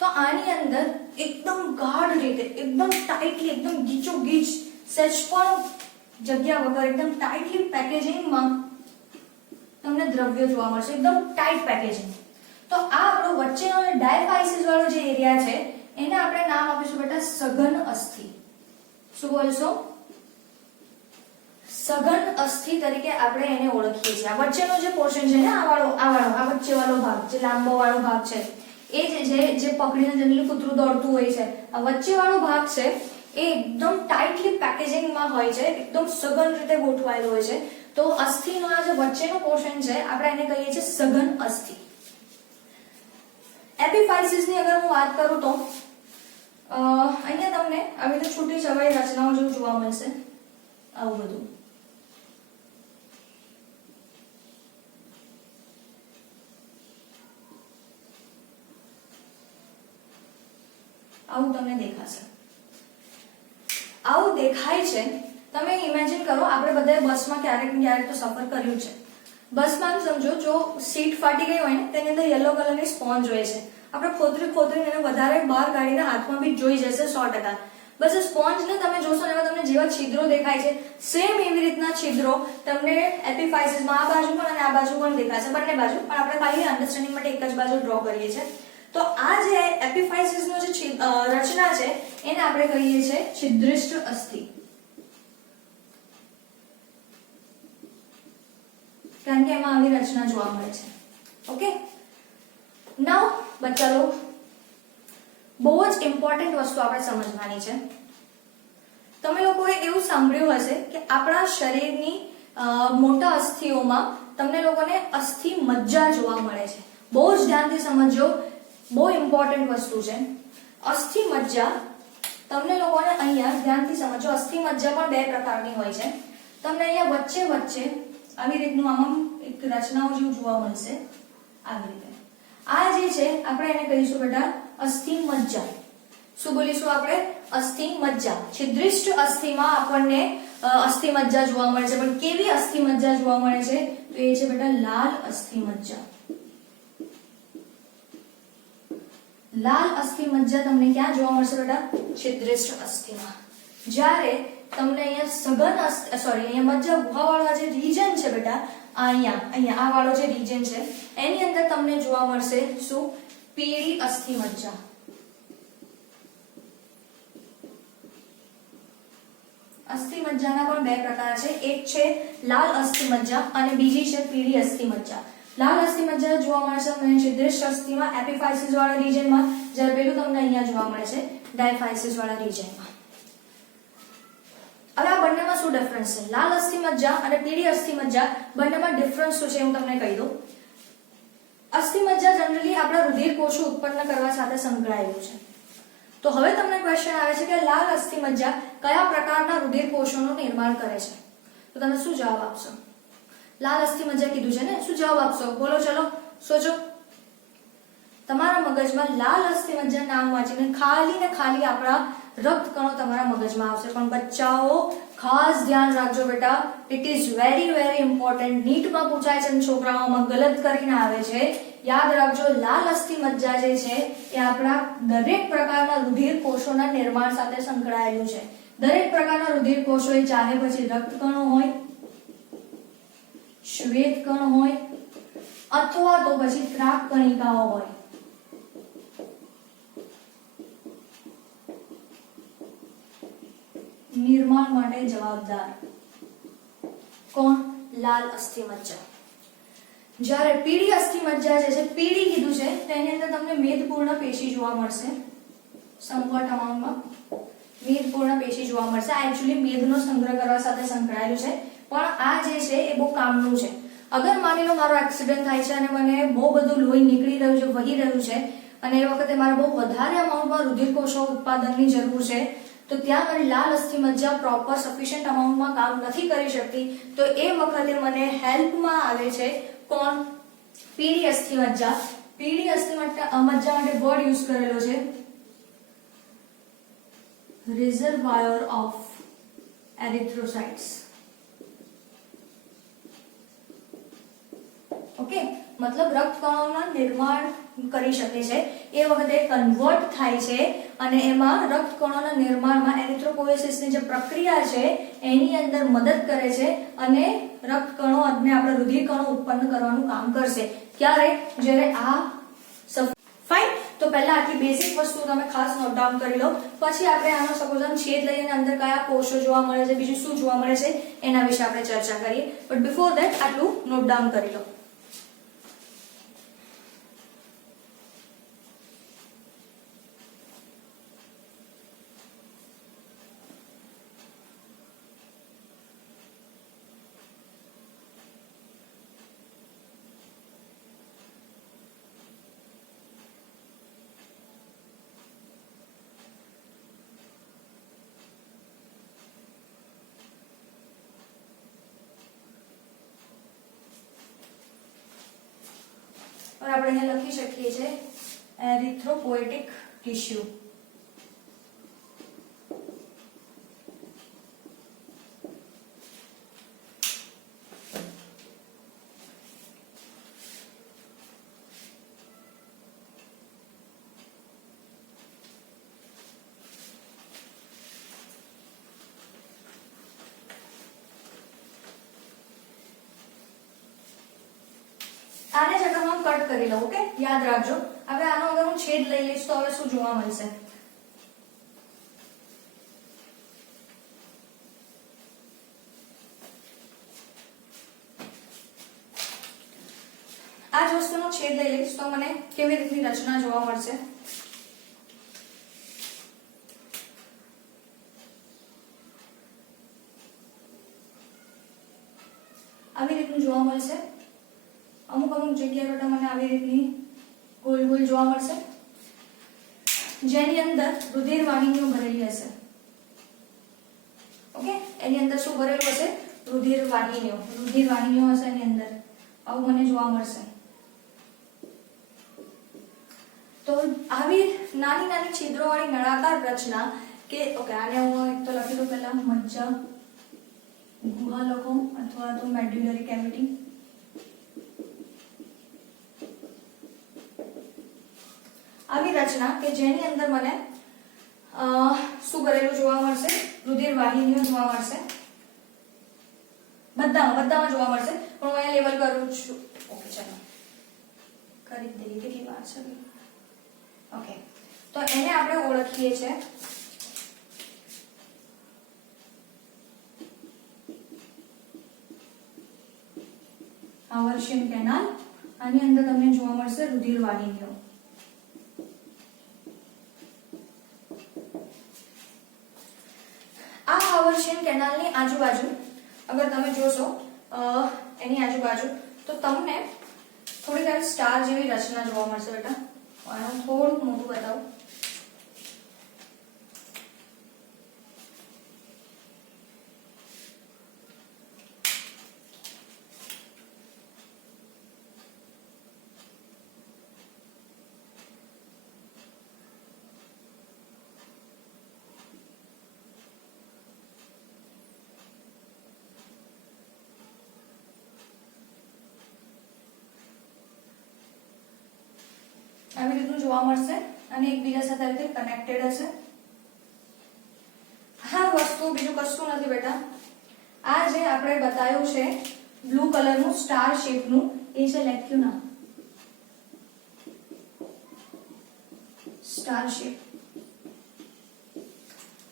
તો આની અંદર એકદમ ગાઢ રીતે, એકદમ ટાઈટલી, એકદમ ગીચોગીચ, સહેજ પણ જગ્યા વગર એકદમ ટાઈટલી પેકેજિંગમાં તમને દ્રવ્ય જોવા મળશે, એકદમ ટાઈટ પેકેજિંગ. તો આ આપણો વચ્ચેનો ડાયફાઇસિસ વાળો જે એરિયા છે એને આપણે નામ આપીશું બેટા સઘન અસ્થિ. શું બોલશો? સઘન અસ્થિ તરીકે આપણે એને ઓળખીએ છીએ. આ વચ્ચેનો જે પોર્શન છે ને, આ વચ્ચેવાળો ભાગ, જે લાંબો વાળો ભાગ છે, એ જે પકડીને જનરલી કૂતરું દોડતું હોય છે, આ વચ્ચેવાળો ભાગ છે એ એકદમ ટાઈટલી પેકેજિંગમાં હોય છે, એકદમ સઘન રીતે ગોઠવાયેલો હોય છે. તો અસ્થિનો આ જે વચ્ચેનો પોર્શન છે આપણે એને કહીએ છીએ સઘન અસ્થિ. એપિફાઇસિસની અગર હું વાત કરું તો અહીંયા તમને આવી રીતે છૂટી છવાઈ રચનાઓ જેવું જોવા મળશે, આવું બધું. આવું તમને દેખાશે, આવું દેખાય છે. તમે ઇમેજિન કરો, આપણે બધાએ બસમાં ક્યારેક ને ક્યારેક તો સફર કર્યું છે. બસમાં સમજો જો સીટ ફાટી ગઈ હોય ને, તેની અંદર યલો કલરની સ્પોન્જ હોય છે. આપણે ખોતરીને એને વધારે બહાર કાઢીને હાથમાં બી જોઈ જશે 100%. બસ એ સ્પોન્જને તમે જોશો ને, એમાં તમને જેવા છિદ્રો દેખાય છે, સેમ એવી રીતના છિદ્રો તમને એપિફાઇસિસમાં આ બાજુ પણ અને આ બાજુ પણ દેખાશે, બંને બાજુ. પણ આપણે ખાલી અન્ડરસ્ટેન્ડિંગ માટે એક જ બાજુ ડ્રો કરીએ છીએ. તો આ જે એપિફાઇસિસનો જે રચના છે એને આપણે કહીએ છીએ છિદ્રિષ્ટ અસ્થિ. કારણ કે એમાં આવી રચના જોવા મળે છે. ઓકે, નાઉ બચ્ચા લોગ, બહુ જ ઇમ્પોર્ટન્ટ વસ્તુ આપણે સમજવાની છે. તમે લોકોએ એવું સાંભળ્યું હશે કે આપણા શરીરની મોટા અસ્થિઓમાં તમને લોકોને અસ્થિ મજ્જા જોવા મળે છે. બહુ જ ધ્યાનથી સમજજો, બહુ ઇમ્પોર્ટન્ટ વસ્તુ છે. અસ્થિ મજ્જા તમને લોકોને અહીંયા ધ્યાનથી સમજો. અસ્થિ મજ્જા પણ બે પ્રકારની હોય છે. તમને અહીંયા વચ્ચે આવી રીતનું આમાં એક રચનાઓ જેવું જોવા મળશે, આવી રીતે. આ જે છે આપણે એને કહીશું બેટા અસ્થિ મજ્જા. શું બોલીશું આપણે? અસ્થિ મજ્જા. છિદ્રિષ્ટ અસ્થિમાં આપણને અસ્થિ મજ્જા જોવા મળે છે. પણ કેવી અસ્થિ મજ્જા જોવા મળે છે? તો એ છે બેટા લાલ અસ્થિ મજ્જા. લાલ અસ્થિ મજ્જા તમને ક્યાં જોવા મળશે બેટા? છિદ્રિષ્ટ અસ્થિમાં. જ્યારે તમને અહીંયા સઘન અહીંયા મજ્જા ગુહાવાળો જે રીજન છે બેટા, અહીંયા આ વાળો જે રીજન છે એની અંદર તમને જોવા મળશે શું? પીળી અસ્થિ મજ્જા. અસ્થિ મજ્જાના પણ બે પ્રકાર છે. એક છે લાલ અસ્થિ મજ્જા અને બીજી છે પીળી અસ્થિ મજ્જા. લાલ અસ્થિ મજ્જા જોવા મળશે તમને છિદ્રિષ્ટ અસ્થિમાં, એપિફાઇસિસ વાળા રીજનમાં, જ્યારે પેલું તમને અહીંયા જોવા મળે છે ડાયફાઇસિસ વાળા રીજનમાં. હવે આ બંનેમાં શું ડિફરન્સ છે? લાલ અસ્થિ મજ્જા અને પીળી અસ્થિ મજ્જા, બંનેમાં ડિફરન્સ શું છે હું તમને કહી દઉં. અસ્થિ મજ્જા જનરલી આપણા રુધિર કોષો ઉત્પન્ન કરવા સાથે સંકળાયેલું છે. તો હવે તમને ક્વેશ્ચન આવે છે કે લાલ અસ્થિ મજ્જા કયા પ્રકારના રુધિર કોષોનું નિર્માણ કરે છે? તો તમે શું જવાબ આપશો? લાલ અસ્થિ મજ્જા કીધું છે ને, શું જવાબ આપશો? બોલો, ચલો સોચો. તમારા મગજમાં લાલ અસ્થિ મજ્જા નામ વાંચીને ખાલી આપણા રક્તકણો તમારા મગજમાં આવશે. પણ બચ્ચાઓ ખાસ ધ્યાન રાખજો બેટા, it is very very important. નીટમાં પૂછાય છે, છોકરાઓમાં ગલત કરીને આવે છે. યાદ રાખજો, લાલ અસ્થિ મજ્જા જે છે એ આપણા દરેક પ્રકારના રુધિર કોષોના નિર્માણ સાથે સંકળાયેલું છે. દરેક પ્રકારના રુધિર કોષો, એ ચાહે પછી રક્તકણો હોય, શ્વેત કણ હોય અથવા તો પછી ત્રાક કણિકાઓ હોય, નિર્માણ માટે જવાબદાર કોણ? લાલ અસ્થિ મજ્જા. જ્યારે પીળી અસ્થિ મજ્જા જે છે, પીળી કીધું છે, તેની અંદર તમને મેદપૂર્ણ પેશી જોવા મળશે. સમવટ અમાઉન્ટમાં મેદપૂર્ણ પેશી જોવા મળશે. આ એક્ચ્યુઅલી મેદનો સંગ્રહ કરવા સાથે સંકળાયેલું છે. પણ આ જે છે એ બહુ કામનું છે. અગર માની લો મારો એક્સિડન્ટ થાય છે અને મને બહુ બધું લોહી નીકળી રહ્યું છે, વહી રહ્યું છે, અને એ વખતે મારે બહુ વધારે અમાઉન્ટમાં રુધિર કોષો ઉત્પાદનની જરૂર છે, તો ત્યાં મારી લાલ અસ્થિ મજ્જા પ્રોપર સફિશિયન્ટ અમાઉન્ટમાં કામ નથી કરી શકતી. તો એ વખતે મને હેલ્પમાં આવે છે કોણ? પીળી અસ્થિ મજ્જા. પીળી અસ્થિ મજ્જા માટે વર્ડ યુઝ કરેલો છે રિઝર્વાયર ઓફ એરિથ્રોસાઇટ્સ. ઓકે, મતલબ રક્તકણોના નિર્માણ કરી શકે છે એ વખતે કન્વર્ટ થાય છે અને એમાં રક્તકણોના નિર્માણમાં એરિથ્રોપોએસિસની જે પ્રક્રિયા છે એની અંદર મદદ કરે છે અને રક્તકણો અને આપણે રુધિરકણો ઉત્પન્ન કરવાનું કામ કરશે. ક્યારે? જ્યારે આ ફાઇન. તો પહેલા આટલી બેઝિક વસ્તુ તમે ખાસ નોટ ડાઉન કરી લો, પછી આપણે આનો સપોઝ આમ છેદ લઈને અંદર કયા કોષો જોવા મળે છે, બીજું શું જોવા મળે છે એના વિશે આપણે ચર્ચા કરીએ. બટ બિફોર ધેટ આટલું નોટ ડાઉન કરી લો. और આપણે અહીંયા લખી શકીએ છે એરિથ્રોપોએટિક ટિશ્યુ. આને જગહ હું કટ કરી લઉં. ઓકે, યાદ રાખજો. હવે આનો અગર હું છેદ લઈ લઈશ તો હવે શું જોવા મળશે? આ જ વસ્તુનો છેદ લઈ લઈશ તો મને કેવી રીતની રચના જોવા મળશે? આવી રીતનું જોવા મળશે. અમુક જગ્યાએ બેટા મને આવી રીતની ગોલ ગોલ જોવા મળશે, જેની અંદર રુધિર વાહિનીઓ ભરેલી હશે. ઓકે, એની અંદર શું ભરેલું હશે? રુધિર વાહિનીઓ હશે એની અંદર. આવું મને જોવા મળશે. તો આવી નાની નાની છિદ્રોવાળી નળાકાર રચના કે ઓકે, આને હું એક તો લખી દઉં પહેલા મજ્જા ગુહા લખો અથવા તો મેડ્યુલરી કેવિટી. આવી રચના કે જેની અંદર મને શું ભરેલું જોવા મળશે? રુધિર વાહિનીઓ જોવા મળશે. બધામાં જોવા મળશે, પણ હું અહીંયા લેવલ કરું છું. ઓકે, ચાલો કરી દઈએ. કેટલી વાર છે? ઓકે, તો એને આપણે ઓળખીએ છે હાવર્શિયન કેનાલ. આની અંદર તમને જોવા મળશે રુધિર વાહિનીઓ. આ હાવર્શિયન કેનાલની આજુબાજુ અગર તમે જોશો એની આજુબાજુ તો તમને થોડી સ્ટાર જેવી રચના જોવા મળશે બેટા. આનું થોડુંક મોટું બતાવું. આવી રીતનું જોવા મળશે અને એકબીજા સાથે આવી રીતે કનેક્ટેડ હશે. આ વસ્તુ બીજું કશું નથી બેટા. આ જે આપણે બતાવ્યું છે બ્લુ કલરનું સ્ટાર શેપનું એ છે લેક્યુના. Star shape.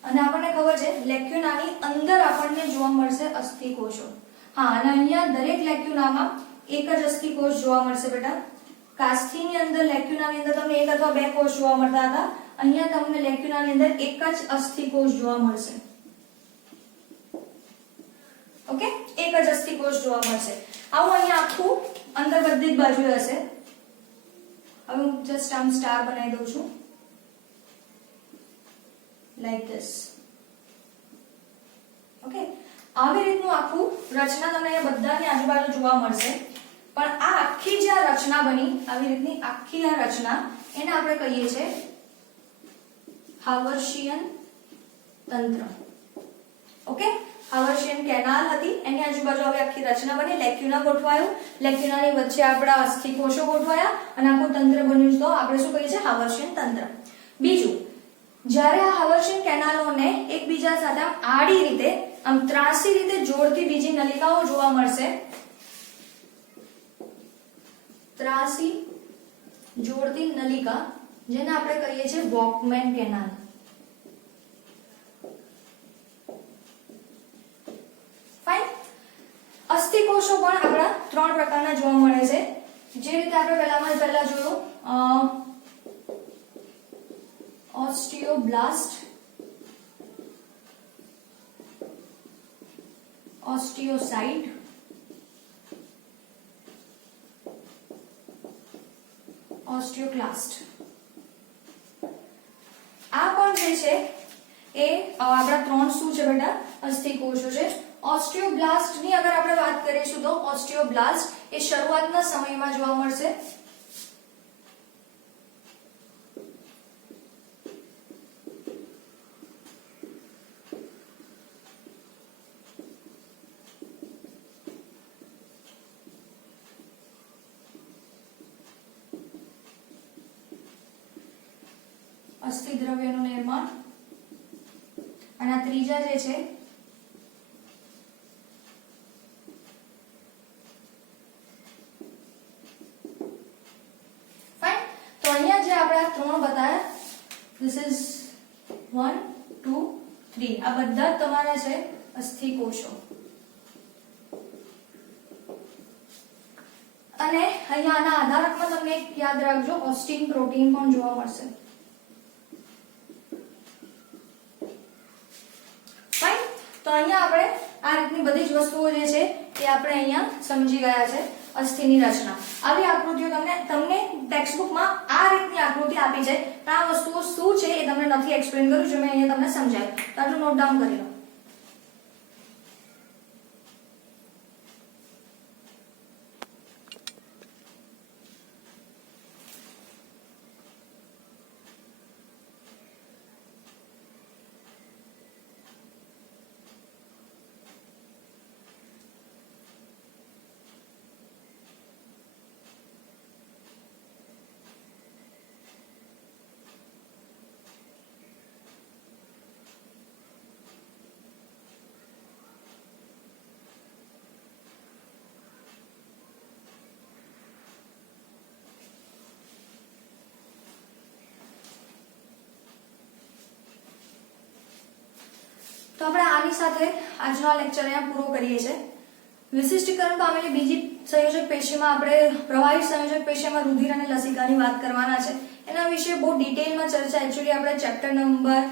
અને આપણને ખબર છે લેક્યુનાની અંદર આપણને જોવા મળશે અસ્થિકોષો. હા, અને અહીંયા દરેક લેક્યુનામાં એક જ અસ્થિકોષ જોવા મળશે બેટા. કાસ્થીની અંદર લેક્યુનાની અંદર તમને એક અથવા બે કોષ જોવા મળતા હતા. અહીંયા તમને લેક્યુનાની અંદર એક જ અસ્થિકોષ જોવા મળશે. ઓકે, એક જ અસ્થિકોષ જોવા મળશે. આવું અહીંયા આખું અંદર બધી જ બાજુએ હશે. હવે હું જસ્ટ આમ સ્ટાર બનાવી દઉં છું લાઈક ધીસ. ઓકે, આવી રીતનું આખું રચના તમને અહીંયા બધાની આજુબાજુ જોવા મળશે. પણ આ આખી જે રચના બની આવી રીતની આખી આ રચના એને આપણે કહીએ છીએ હાવર્શિયન તંત્ર. ઓકે, હાવર્શિયન કેનાલ હતી, એની આજુબાજુ હવે આખી રચના બની, લેક્યુના ગોઠવાયું, લેક્યુનાની વચ્ચે આપણા અસ્થિકોષો ગોઠવાયા અને આખું તંત્ર બન્યું, તો આપણે શું કહીએ છીએ? હાવર્શિયન તંત્ર. બીજું, જ્યારે આ હાવર્શિયન કેનાલોને એકબીજા સાથે આડી રીતે આમ ત્રાસી રીતે જોડતી બીજી નલિકાઓ જોવા મળશે, ત્રાસી જોડતી નલિકા, જેને આપણે કહીએ છીએ વોકમેન કેનાલ. ફાઇન. અસ્થિકોષો પણ આપણા 3 પ્રકારના જોવા મળે છે, જે રીતે આપણે પહેલા જોયું ઓસ્ટિયોબ્લાસ્ટ, ઓસ્ટિયોસાઇટ, ઓસ્ટિયોક્લાસ્ટ. આ પણ જે છે એ આપણા 3 શું છે બેટા? અસ્થિકોષો છે. ઓસ્ટિયોબ્લાસ્ટ ની અગર આપણે વાત કરીશું તો ઓસ્ટિયોબ્લાસ્ટ એ શરૂઆતના સમયમાં જોવા મળશે. અસ્થિદ્રવ્યનું નિર્માણ. અને આ ત્રીજા જે છે ફાઇન. તો અહીંયા જે આપણે આ 3 બતાવ્યા, ધીસ ઇઝ 1 2 3, આ બધા જ તમારા છે અસ્થિકોષો. અને અહીંયા આના આધારકમાં તમને એક યાદ રાખજો, ઓસ્ટિન પ્રોટીન પણ જોવા મળશે. તો અહીંયા આપણે આ રીતની બધી જ વસ્તુઓ જે છે એ આપણે અહીંયા સમજી ગયા છે. અસ્થિની રચના, આવી આકૃતિઓ તમને ટેક્સ્ટબુકમાં આ રીતની આકૃતિ આપી છે, પણ આ વસ્તુઓ શું છે એ તમને નથી એક્સપ્લેન કર્યું, જો મેં અહીંયા તમને સમજાવ્યું, તો આટલું નોટ ડાઉન કરી લો. તો આપણે આની સાથે આજનો આ લેક્ચર અહીંયા પૂરો કરીએ છીએ. વિશિષ્ટીકરણ પામેલી બીજી સંયોજક પેશીમાં આપણે પ્રવાહી સંયોજક પેશીમાં રુધિર અને લસિકાની વાત કરવાના છે. એના વિશે બહુ ડિટેલમાં ચર્ચા એકચ્યુઅલી આપણે ચેપ્ટર નંબર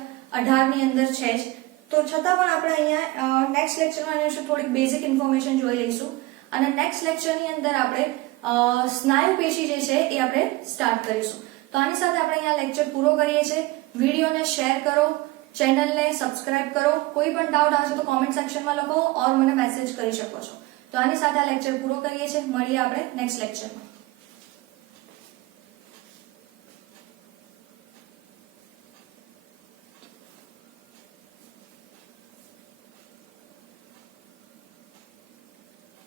18 ની અંદર છે જ, તો છતાં પણ આપણે અહીંયા નેક્સ્ટ લેક્ચરમાં એના વિશે થોડીક બેઝિક ઇન્ફોર્મેશન જોઈ લઈશું. અને નેક્સ્ટ લેક્ચરની અંદર આપણે સ્નાયુ પેશી જે છે એ આપણે સ્ટાર્ટ કરીશું. તો આની સાથે આપણે અહીંયા લેક્ચર પૂરો કરીએ છીએ. વિડીયોને શેર કરો, ચેનલને સબસ્ક્રાઇબ કરો. કોઈ પણ ડાઉટ આવશે તો કોમેન્ટ સેક્શનમાં લખો ઓર મને મેસેજ કરી શકો છો. તો આની સાથે આ લેક્ચર પૂરો કરીએ છીએ. મળીએ આપણે નેક્સ્ટ લેક્ચરમાં.